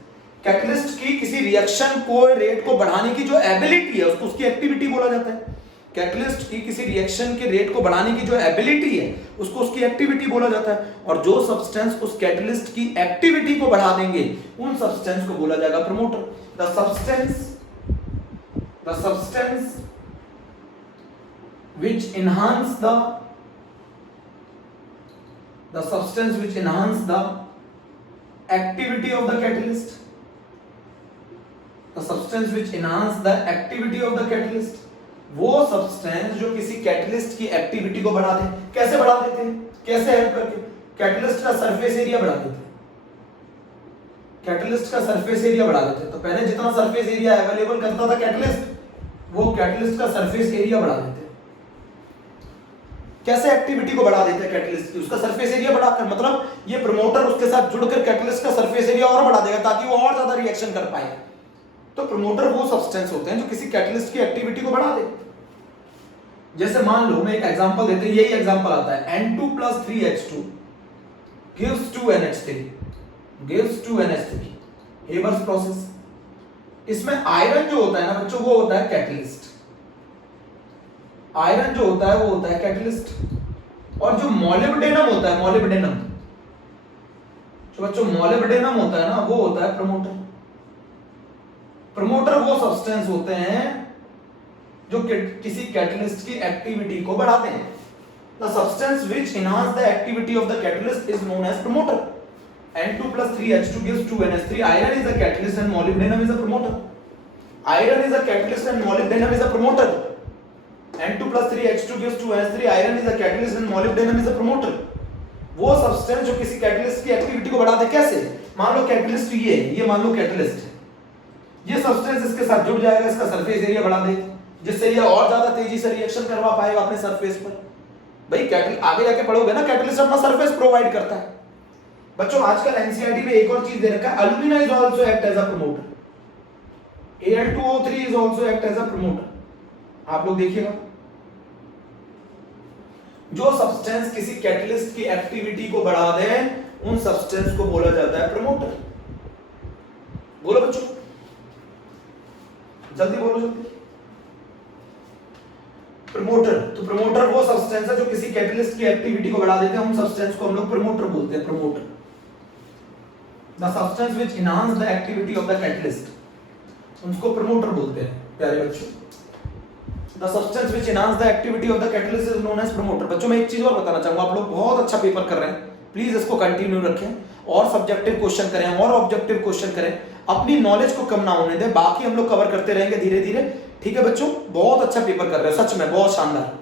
Catalyst की किसी रिएक्शन को रेट को बढ़ाने की जो एबिलिटी है उसको उसकी एक्टिविटी बोला जाता है। कैटलिस्ट की किसी रिएक्शन के रेट को बढ़ाने की जो एबिलिटी है उसको उसकी एक्टिविटी बोला जाता है, और जो सब्सटेंस उस कैटलिस्ट की एक्टिविटी को बढ़ा देंगे उन सब्सटेंस को बोला जाएगा promoter. The substance which enhance the substance which enhance the activity of the catalyst, the substance which enhance the activity of the catalyst, वो सब्सटेंस जो किसी कैटलिस्ट की एक्टिविटी को बढ़ा दे। कैसे बढ़ा देते हैं, कैसे हेल्प करके? कैटलिस्ट का सरफेस एरिया बढ़ा देते हैं, कैटलिस्ट का सरफेस एरिया बढ़ा देते हैं। तो पहले जितना सरफेस एरिया अवेलेबल करता था कैटलिस्ट, वो कैटलिस्ट का सरफेस एरिया बढ़ा देते हैं। कैसे एक्टिविटी को बढ़ा देते हैं कैटलिस्ट की? उसका सरफेस एरिया बढ़ाकर, मतलब ये प्रमोटर उसके साथ जुड़कर कैटलिस्ट का सरफेस एरिया और बढ़ा देगा ताकि वो और ज्यादा रिएक्शन कर पाए। तो प्रमोटर वो सब्सटेंस होते हैं जो किसी कैटलिस्ट की एक्टिविटी को बढ़ा दे। जैसे मान लो, मैं एक एग्जांपल देते हैं, यही एग्जांपल आता है N2 + 3H2 gives 2NH3 gives 2NH3 Haber's process. इसमें आयरन जो होता है ना बच्चों, वो होता है कैटलिस्ट। आयरन जो होता है वो होता है कैटलिस्ट, और जो मोलिब्डेनम होता है, मोलिब्डेनम जो बच्चों मोलिब्डेनम होता है ना, वो होता है प्रमोटर। प्रमोटर वो सब्सटेंस होते हैं जो किसी कैटलिस्ट की एक्टिविटी को बढ़ाते हैं। The substance which enhance the activity of the catalyst is known as promoter. N2 + 3H2 gives 2NH3. Iron is a catalyst and molybdenum is a promoter. Iron is a catalyst and molybdenum is a promoter. N2 + 3H2 gives 2NH3. Iron is a catalyst and molybdenum is a promoter. वो substance जो किसी catalyst की activity को बढ़ा दे। कैसे? मान लो catalyst ये मान लो कैटलिस्ट है, ये सब्सटेंस इसके साथ जुड़ जाएगा, इसका सरफेस एरिया बढ़ा दे, जिससे ये और ज्यादा तेजी से रिएक्शन करवा पाएगा अपने सरफेस पर। भाई कैटलिस्ट आगे जाके पढ़ोगे ना, कैटलिस्ट अपना सरफेस प्रोवाइड करता है। बच्चों आजकल एनसीईआरटी में एक और चीज दे रखा है, alumina is also act as a promoter. Al2O3 is also act as a promoter. आप लोग देखिएगा, जो सब्सटेंस किसी कैटलिस्ट की एक्टिविटी को बढ़ा दे उन सब्सटेंस को बोला जाता है प्रमोटर। बोलो बच्चों, जल्दी बोलो जल्दी। प्रमोटर, तो प्रमोटर वो सब्सटेंस है जो किसी कैटलिस्ट की एक्टिविटी को बढ़ा देते हैं, उन सब्सटेंस को हम लोग प्रमोटर बोलते हैं, promoter. The substance which enhance the activity of the catalyst, उसको प्रमोटर बोलते हैं प्यारे बच्चों। The substance which enhance the activity of the catalyst is known as promoter. बच्चों मैं एक चीज और बताना चाहूंगा, आप लोग बहुत अच्छा पेपर कर रहे हैं, प्लीज इसको कंटिन्यू रखें और सब्जेक्टिव क्वेश्चन करें और ऑब्जेक्टिव क्वेश्चन करें, अपनी नॉलेज को कम ना होने दें, बाकी हम लोग कवर करते रहेंगे धीरे धीरे। ठीक है बच्चों, बहुत अच्छा पेपर कर रहे हो, सच में बहुत शानदार।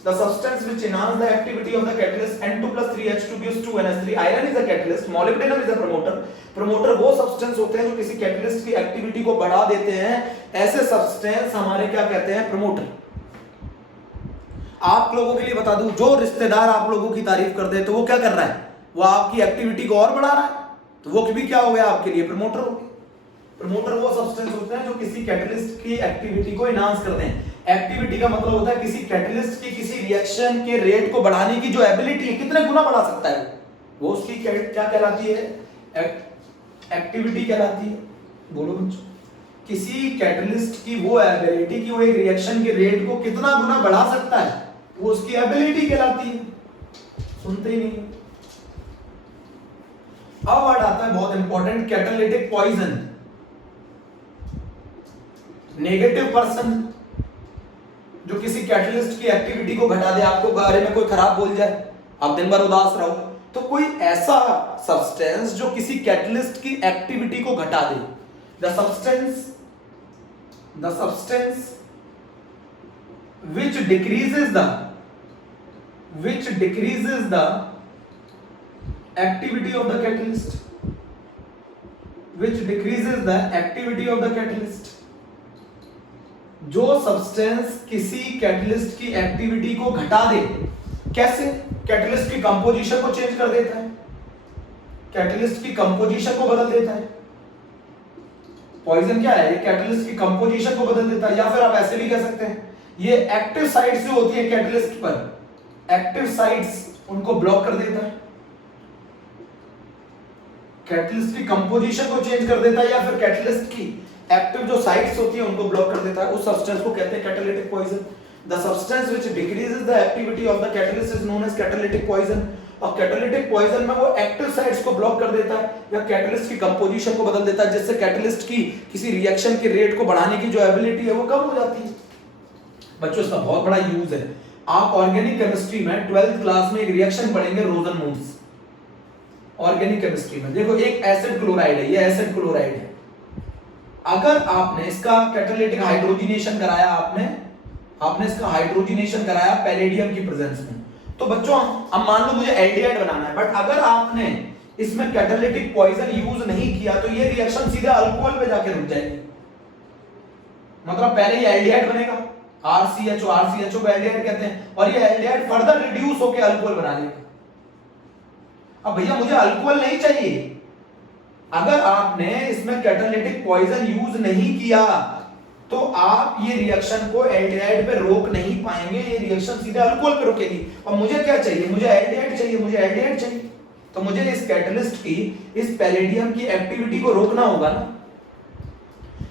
The substance which enhance the activity of the catalyst N2 + 3H2 gives 2NH3. Iron is a catalyst, molybdenum is a promoter. Promoter वो सब्सटेंस होते हैं जो किसी कैटलिस्ट की एक्टिविटी को बढ़ा देते हैं, ऐसे सब्सटेंस हमारे क्या कहते हैं, प्रमोटर। आप लोगों के लिए बता दूं, जो रिश्तेदार आप लोगों की तारीफ कर दे तो वो क्या कर रहा है, वो आपकी एक्टिविटी को और बढ़ा रहा है, तो वो भी क्या हो गया आपके लिए, प्रमोटर हो गया। प्रमोटर वो सब्सटेंस होते हैं जो किसी कैटलिस्ट की एक्टिविटी को इनहांस करते हैं। एक्टिविटी का मतलब होता है किसी कैटलिस्ट की किसी रिएक्शन के रेट को बढ़ाने की जो एबिलिटी है, कितने गुना बढ़ा सकता है वो उसकी क्या कहलाती है, एक्टिविटी कहलाती है। बोलो बच्चों, किसी कैटलिस्ट की वो एबिलिटी कि वो एक रिएक्शन के रेट को कितना गुना बढ़ा सकता है, वो उसकी एबिलिटी कहलाती है। सुनते ही नहीं। अब वर्ड आता है बहुत important, catalytic poison. Negative person जो किसी कैटलिस्ट की एक्टिविटी को घटा दे, आपको बारे में कोई खराब बोल जाए, आप दिन भर उदास रहो, तो कोई ऐसा सब्सटेंस जो किसी कैटलिस्ट की एक्टिविटी को घटा दे। The substance which decreases the activity of the catalyst, which decreases the activity of the catalyst, जो सब्सटेंस किसी कैटलिस्ट की एक्टिविटी को घटा दे। कैसे? कैटलिस्ट की कंपोजिशन को चेंज कर देता है, कैटलिस्ट की कंपोजिशन को बदल देता है। पॉइजन क्या है, ये कैटलिस्ट की कंपोजिशन को बदल देता है, या फिर आप ऐसे भी कह सकते हैं ये एक्टिव साइट्स जो होती है कैटलिस्ट पर, एक्टिव साइट्स उनको ब्लॉक कर देता है। कैटलिस्ट की कंपोजिशन को चेंज कर देता है या फिर कैटलिस्ट की एक्टिव जो साइट्स होती है उनको ब्लॉक कर देता है, उस सब्सटेंस को कहते हैं catalytic poison. The substance which decreases the activity of the catalyst is known as catalytic poison. और कैटालिटिक पॉइजन में वो एक्टिव साइट्स को ब्लॉक कर देता है या कैटलिस्ट की कंपोजिशन को बदल देता है, जिससे कैटलिस्ट की किसी रिएक्शन के रेट को बढ़ाने की जो एबिलिटी है वो कम हो जाती है। बच्चों इसका बहुत बड़ा यूज है। आप ऑर्गेनिक केमिस्ट्री में 12th क्लास में एक रिएक्शन पढ़ेंगे रोजनमूड्स। ऑर्गेनिक केमिस्ट्री में देखो एक एसिड क्लोराइड है, ये एसिड क्लोराइड है। अगर आपने इसका कैटालिटिक हाइड्रोजनेशन कराया, आपने इसका हाइड्रोजनेशन कराया पैलेडियम की प्रेजेंस में, तो बच्चों अब मान लो मुझे एल्डिहाइड बनाना है, बट अगर आपने इसमें कैटालिटिक पॉइजन यूज नहीं किया तो ये रिएक्शन सीधे अल्कोहल पे जाके रुक जाएगी। मतलब पहले ये एल्डिहाइड बनेगा, RCHO को एल्डिहाइड कहते हैं, और ये एल्डिहाइड फर्दर रिड्यूस होकर अल्कोहल बना लेगा। अब भैया मुझे अल्कोहल नहीं चाहिए, अगर आपने इसमें कैटालिटिक पॉइजन यूज नहीं किया तो आप ये रिएक्शन को एल्डिहाइड पे रोक नहीं पाएंगे, ये रिएक्शन सीधे अल्कोहल पे रुकेगी। और मुझे क्या चाहिए, मुझे एल्डिहाइड चाहिए, तो मुझे इस कैटलिस्ट की, इस पैलेडियम की एक्टिविटी को रोकना होगा ना।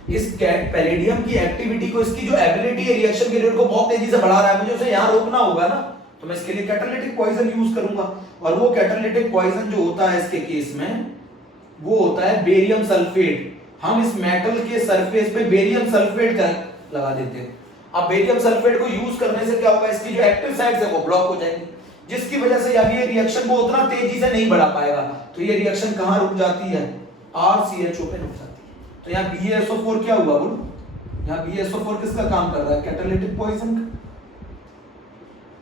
इस पैलेडियम की एक्टिविटी को, इसकी जो एबिलिटी है रिएक्शन के रेट को बहुत तेजी से बढ़ा रहा है, मुझे उसे यहां रोकना होगा ना, तो मैं इसके लिए कैटालिटिक पॉइजन यूज करूंगा। और वो कैटालिटिक पॉइजन जो होता है इसके केस में वो होता है बेरियम सल्फेट। हम इस मेटल के सरफेस पे बेरियम सल्फेट लगा देते हैं। अब बेरियम सल्फेट को यूज करने से क्या होगा, इसकी जो एक्टिव साइट्स है वो ब्लॉक हो जाएंगी, जिसकी वजह से अब ये रिएक्शन को उतना तेजी से नहीं बढ़ा पाएगा। तो ये रिएक्शन कहां रुक जाती है, RCHO पे रुक जाती है। तो यहाँ BaSO4 क्या हुआ बोलो, यहाँ BaSO4 किसका काम कर रहा है, कैटालिटिक पॉइजन का।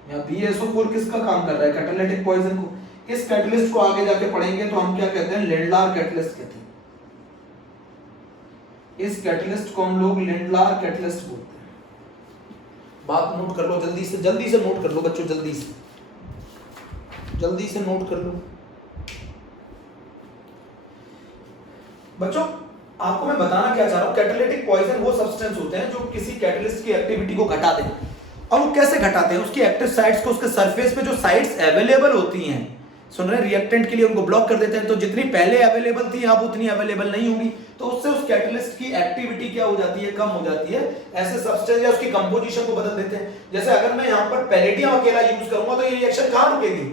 यहाँ BaSO4 किसका काम कर रहा है, कैटालिटिक पॉइजन को। इस कैटलिस्ट को आगे जाके पढ़ेंगे तो हम क्या कहते हैं, लेंडलार कैटलिस्ट कहते हैं। इस कैटलिस्ट को हम लोग लेंडलार कैटलिस्ट बोलते हैं। बात नोट कर लो, जल्दी से नोट कर लो बच्चों, जल्दी से नोट कर लो बच्चों। आपको मैं बताना क्या चाह रहा हूं, कैटालिटिक पॉइजन वो सब्सटेंस होते हैं जो किसी कैटलिस्ट की एक्टिविटी को घटा दें। और वो कैसे घटाते हैं, उसकी एक्टिव साइट्स को, उसके सरफेस पे जो साइट्स अवेलेबल होती हैं, सुन रहे हैं, रिएक्टेंट के लिए उनको ब्लॉक कर देते हैं। तो जितनी पहले अवेलेबल थी अब उतनी अवेलेबल नहीं होगी, तो उससे उस कैटलिस्ट की एक्टिविटी क्या हो जाती है, कम हो जाती है। ऐसे सब्सटेंस या उसकी कंपोजिशन को बदल देते हैं। जैसे अगर मैं यहाँ पर पैलेडियम अकेला यूज करूंगा तो ये रिएक्शन कहां रुकेगी,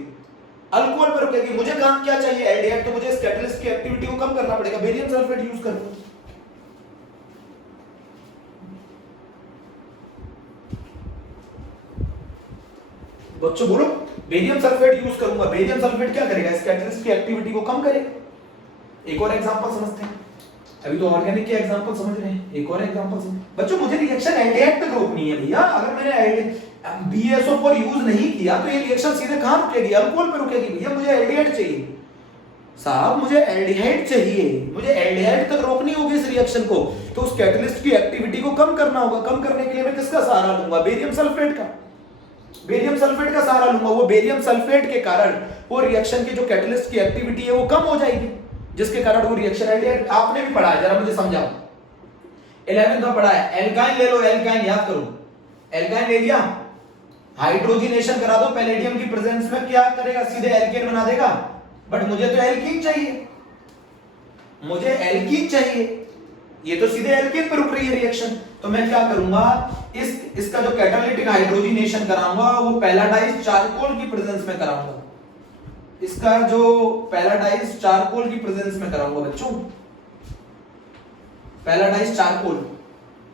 अल्कोहल पर रुकेगी। मुझे कहां क्या चाहिए, एल्डिहाइड, तो मुझे इस कैटलिस्ट की एक्टिविटी को कम करना पड़ेगा, बेरियम सल्फेट यूज करूंगा। बच्चों बोलो, बेरियम सल्फेट यूज करूंगा। बेरियम सल्फेट क्या करेगा, इस कैटलिस्ट की एक्टिविटी को कम करेगा। एक और एग्जांपल समझते हैं, अभी तो ऑर्गेनिक के एग्जांपल समझ रहे हैं, एक और एग्जांपल समझ। बच्चों मुझे रिएक्शन एल्डिहाइड तक रोकनी है भैया। अगर मैंने BaSO4 यूज नहीं किया तो ये रिएक्शन सीधे कहां रुकेगी, अल्कोहल पे रुकेगी। भैया मुझे एल्डिहाइड चाहिए साहब, मुझे एल्डिहाइड चाहिए, मुझे एल्डिहाइड तक रोकनी होगी इस रिएक्शन को, तो उस कैटलिस्ट की एक्टिविटी को कम करना होगा। कम करने के लिए मैं किसका सहारा लूंगा, बेरियम सल्फेट का। बेरियम सल्फेट का सहारा लूंगा। वो बेरियम सल्फेट के कारण वो रिएक्शन की जो कैटलिस्ट की एक्टिविटी है वो कम हो जाएगी, जिसके कारण वो रिएक्शन एल्डिहाइड। आपने भी पढ़ा है, जरा मुझे समझाओ, 11th में पढ़ा है। एल्काइन ले लो, एल्काइन याद करो, एल्काइन ले लिया, हाइड्रोजनेशन करा दो पैलेडियम की प्रेजेंस में, क्या करेगा, सीधे एल्केन बना देगा। बट मुझे तो एल्कीन चाहिए, मुझे एल्कीन चाहिए, ये तो सीधे एल्केन पे रुक रही है रिएक्शन। तो मैं क्या करूंगा, इसका जो कैटालिटिक हाइड्रोजनेशन कराऊंगा वो पैलाडाइज चारकोल की प्रेजेंस में कराऊंगा। इसका जो पैलाडाइज चारकोल की प्रेजेंस में कराऊंगा बच्चों, पैलाडाइज चारकोल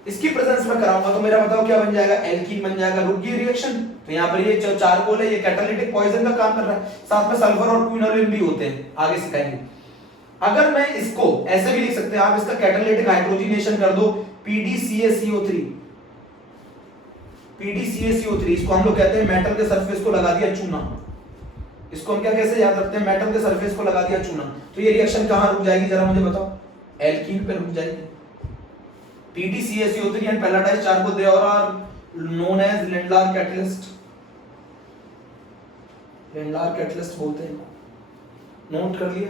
इसकी प्रेजेंस में कराऊंगा, तो मेरा बताओ क्या बन जाएगा, एल्कीन बन जाएगा। रुक गई रिएक्शन। तो यहाँ पर ये जो चारकोल है ये कैटालिटिक पॉइजन का काम कर रहा है। साथ में सल्फर और क्विनोलिन भी होते हैं, आगे सिखाएंगे। अगर मैं इसको ऐसे भी लिख सकते हैं आप, इसका कैटालिटिक हाइड्रोजनेशन कर दो PdCaCO3, PdCaCO3, इसको हम लोग कहते हैं मेटल के सरफेस को लगा दिया चूना। इसको हम क्या कैसे याद रखते हैं, मेटल के सरफेस को लगा दिया चूना। तो ये रिएक्शन कहां रुक जाएगी, जरा मुझे बताओ, एल्कीन पे रुक जाएगी। PdCaCO3 and pelletized charcoal, they are known as Lindlar catalyst, Lindlar catalyst बोलते हैं। नोट कर लिया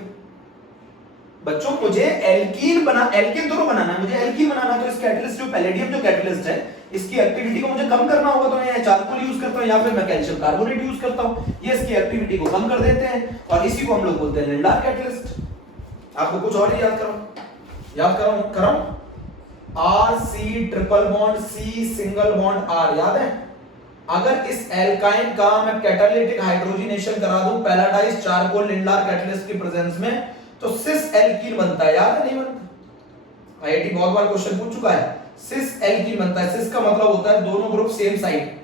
बच्चों। मुझे एल्कीन बनाना है, मुझे एल्कीन बनाना है, तो इस कैटलिस्ट जो पैलेडियम जो कैटलिस्ट है इसकी एक्टिविटी को मुझे कम करना होगा। तो मैं चारकोल यूज करता हूं या फिर मैं कैल्शियम कार्बोनेट यूज करता हूं, ये इसकी एक्टिविटी को कम कर देते हैं और इसी को हम लोग बोलते हैं लिंडार कैटलिस्ट। आपको कुछ और ही याद कराऊं R C triple bond C single bond R, याद है? अगर इस एल्काइन का मैं कैटालिटिक हाइड्रोजनेशन करा दूं पैराडाइज चारकोल लिंडार कैटलिस्ट की प्रेजेंस में, तो सिस एल्कीन बनता है, याद है? नहीं बनता? आईआईटी बहुत बार क्वेश्चन पूछ चुका है। सिस एल्कीन बनता है। सिस का मतलब होता है दोनों group same side.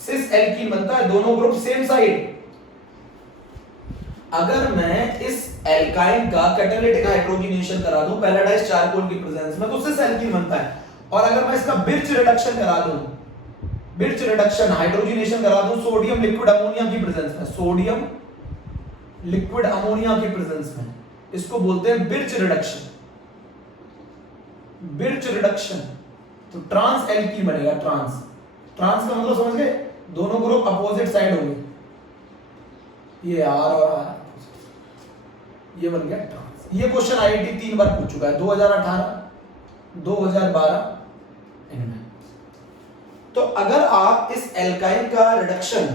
Cis alkene बनता है दोनों ग्रुप सेम साइड। अगर मैं इस एल्काइन का कैटालिटिक हाइड्रोजनेशन करा दूं पैराडाइज चारकोल की प्रेजेंस में, तो सिस एल्कीन बनता है। और अगर मैं इसका बिर्च रिडक्शन करा दूं, बिर्च रिडक्शन हाइड्रोजनेशन करा दूं सोडियम लिक्विड अमोनिया की प्रेजेंस में, सोडियम लिक्विड अमोनिया की प्रेजेंस में, इसको बोलते हैं बिर्च रिडक्शन। बिर्च रिडक्शन तो ट्रांस एल्कीन बनेगा। ट्रांस का मतलब समझ गए? दोनों ग्रुप अपोजिट साइड होंगे। ये आर और आर, ये बन गया ट्रांस। ये क्वेश्चन आईआईटी 3 बार पूछ चुका है, 2018, 2012 इनमें। तो अगर आप इस एल्काइन का रिडक्शन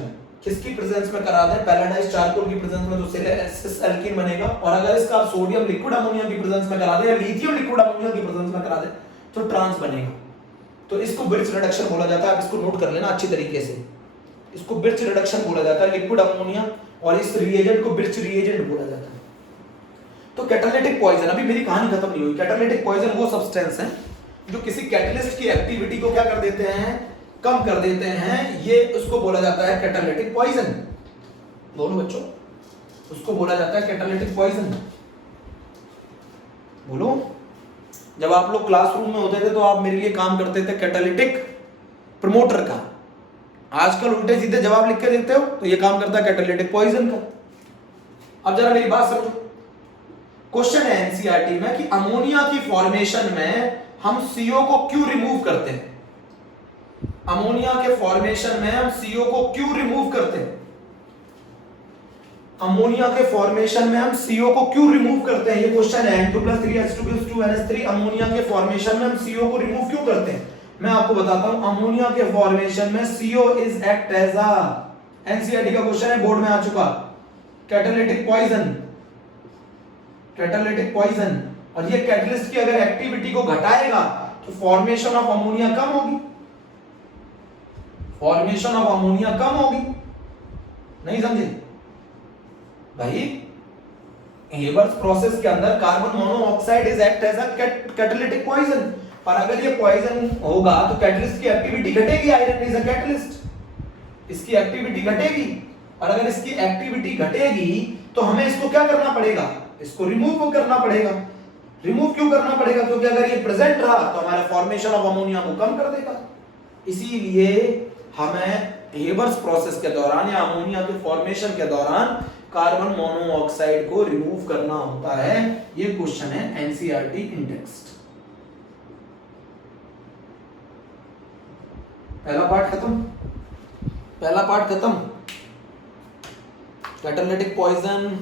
किसकी प्रेजेंस में करा दें, पैराडाइज चारकोल की प्रेजेंस में, तो सिस एल्कीन बनेगा। और अगर इसका आप सोडियम लिक्विड अमोनिया की प्रेजेंस में करा दें या लिथियम लिक्विड अमोनिया की प्रेजेंस में करा दें, तो ट्रांस बनेगा। तो इसको बिर्च रिडक्शन बोला जाता है। आप इसको नोट कर लेना अच्छी तरीके से, इसको बिर्च रिडक्शन बोला जाता है। लिक्विड अमोनिया और इस रिएजेंट को बिर्च रिएजेंट बोला जाता है। तो कैटालिटिक पॉइजन, अभी मेरी कहानी खत्म नहीं हुई। कैटालिटिक पॉइजन वो सब्सटेंस है जो किसी कैटलिस्ट की एक्टिविटी को क्या कर देते हैं, कम कर देते हैं। ये उसको बोला जाता है कैटालिटिक पॉइजन। बोलो बच्चों, उसको बोला जाता है कैटालिटिक पॉइजन। बोलो। जब आप लोग क्लासरूम में होते थे तो आप मेरे लिए काम करते थे कैटालिटिक प्रमोटर का। आजकल उल्टे सीधे जवाब लिख के देते हो, तो ये काम करता है कैटालिटिक पॉइजन का। अब जरा मेरी बात समझो। क्वेश्चन है एनसीईआरटी में कि अमोनिया की फॉर्मेशन में हम CO को क्यों रिमूव करते हैं? अमोनिया के फॉर्मेशन में हम CO को क्यों रिमूव करते हैं? अमोनिया के फॉर्मेशन में हम CO को क्यों रिमूव करते हैं? ये क्वेश्चन है। N2+3H2+2NH3 अमोनिया के फॉर्मेशन में हम CO को रिमूव क्यों करते हैं? मैं आपको बताता हूं। अमोनिया के फॉर्मेशन में CO is act as a, NCERT का क्वेश्चन है, बोर्ड में आ चुका, कैटालिटिक पॉइजन। Catalytic poison. और ये कैटलिस्ट की अगर एक्टिविटी को घटाएगा तो फॉर्मेशन ऑफ अमोनिया कम होगी। फॉर्मेशन ऑफ अमोनिया कम होगी। नहीं समझे भाई? हेबर्स प्रोसेस के अंदर carbon monoxide is act as a catalytic poison. और अगर ये पॉइजन होगा तो कैटलिस्ट की एक्टिविटी घटेगी। आयरन इज अ कैटलिस्ट, इसकी एक्टिविटी घटेगी। और अगर इसकी एक्टिविटी घटेगी तो हमें इसको क्या करना पड़ेगा? इसको रिमूव करना पड़ेगा। रिमूव क्यों करना पड़ेगा? क्योंकि अगर ये प्रेजेंट रहा तो हमारे फॉर्मेशन ऑफ अमोनिया को कम कर देगा। इसीलिए हमें हेबर्स प्रोसेस के दौरान या अमोनिया के फॉर्मेशन के दौरान कार्बन मोनोऑक्साइड को रिमूव करना होता है। ये क्वेश्चन है एनसीईआरटी इंडेक्स्ड। पहला पार्ट खत्म। पहला पार्ट खत्म। कैटालिटिक पॉइजन,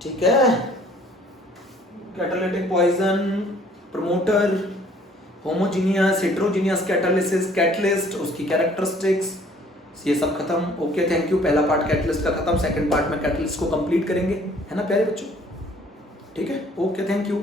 ठीक है। Catalytic poison, promoter, homogeneous, heterogeneous catalysis, catalyst, उसकी कैरेक्टरिस्टिक्स, ये सब खत्म। Okay, thank you. पहला पार्ट कैटलिस्ट का खत्म। सेकंड पार्ट में कैटलिस्ट को कंप्लीट करेंगे, है ना प्यारे बच्चों? ठीक है, ओके, थैंक यू।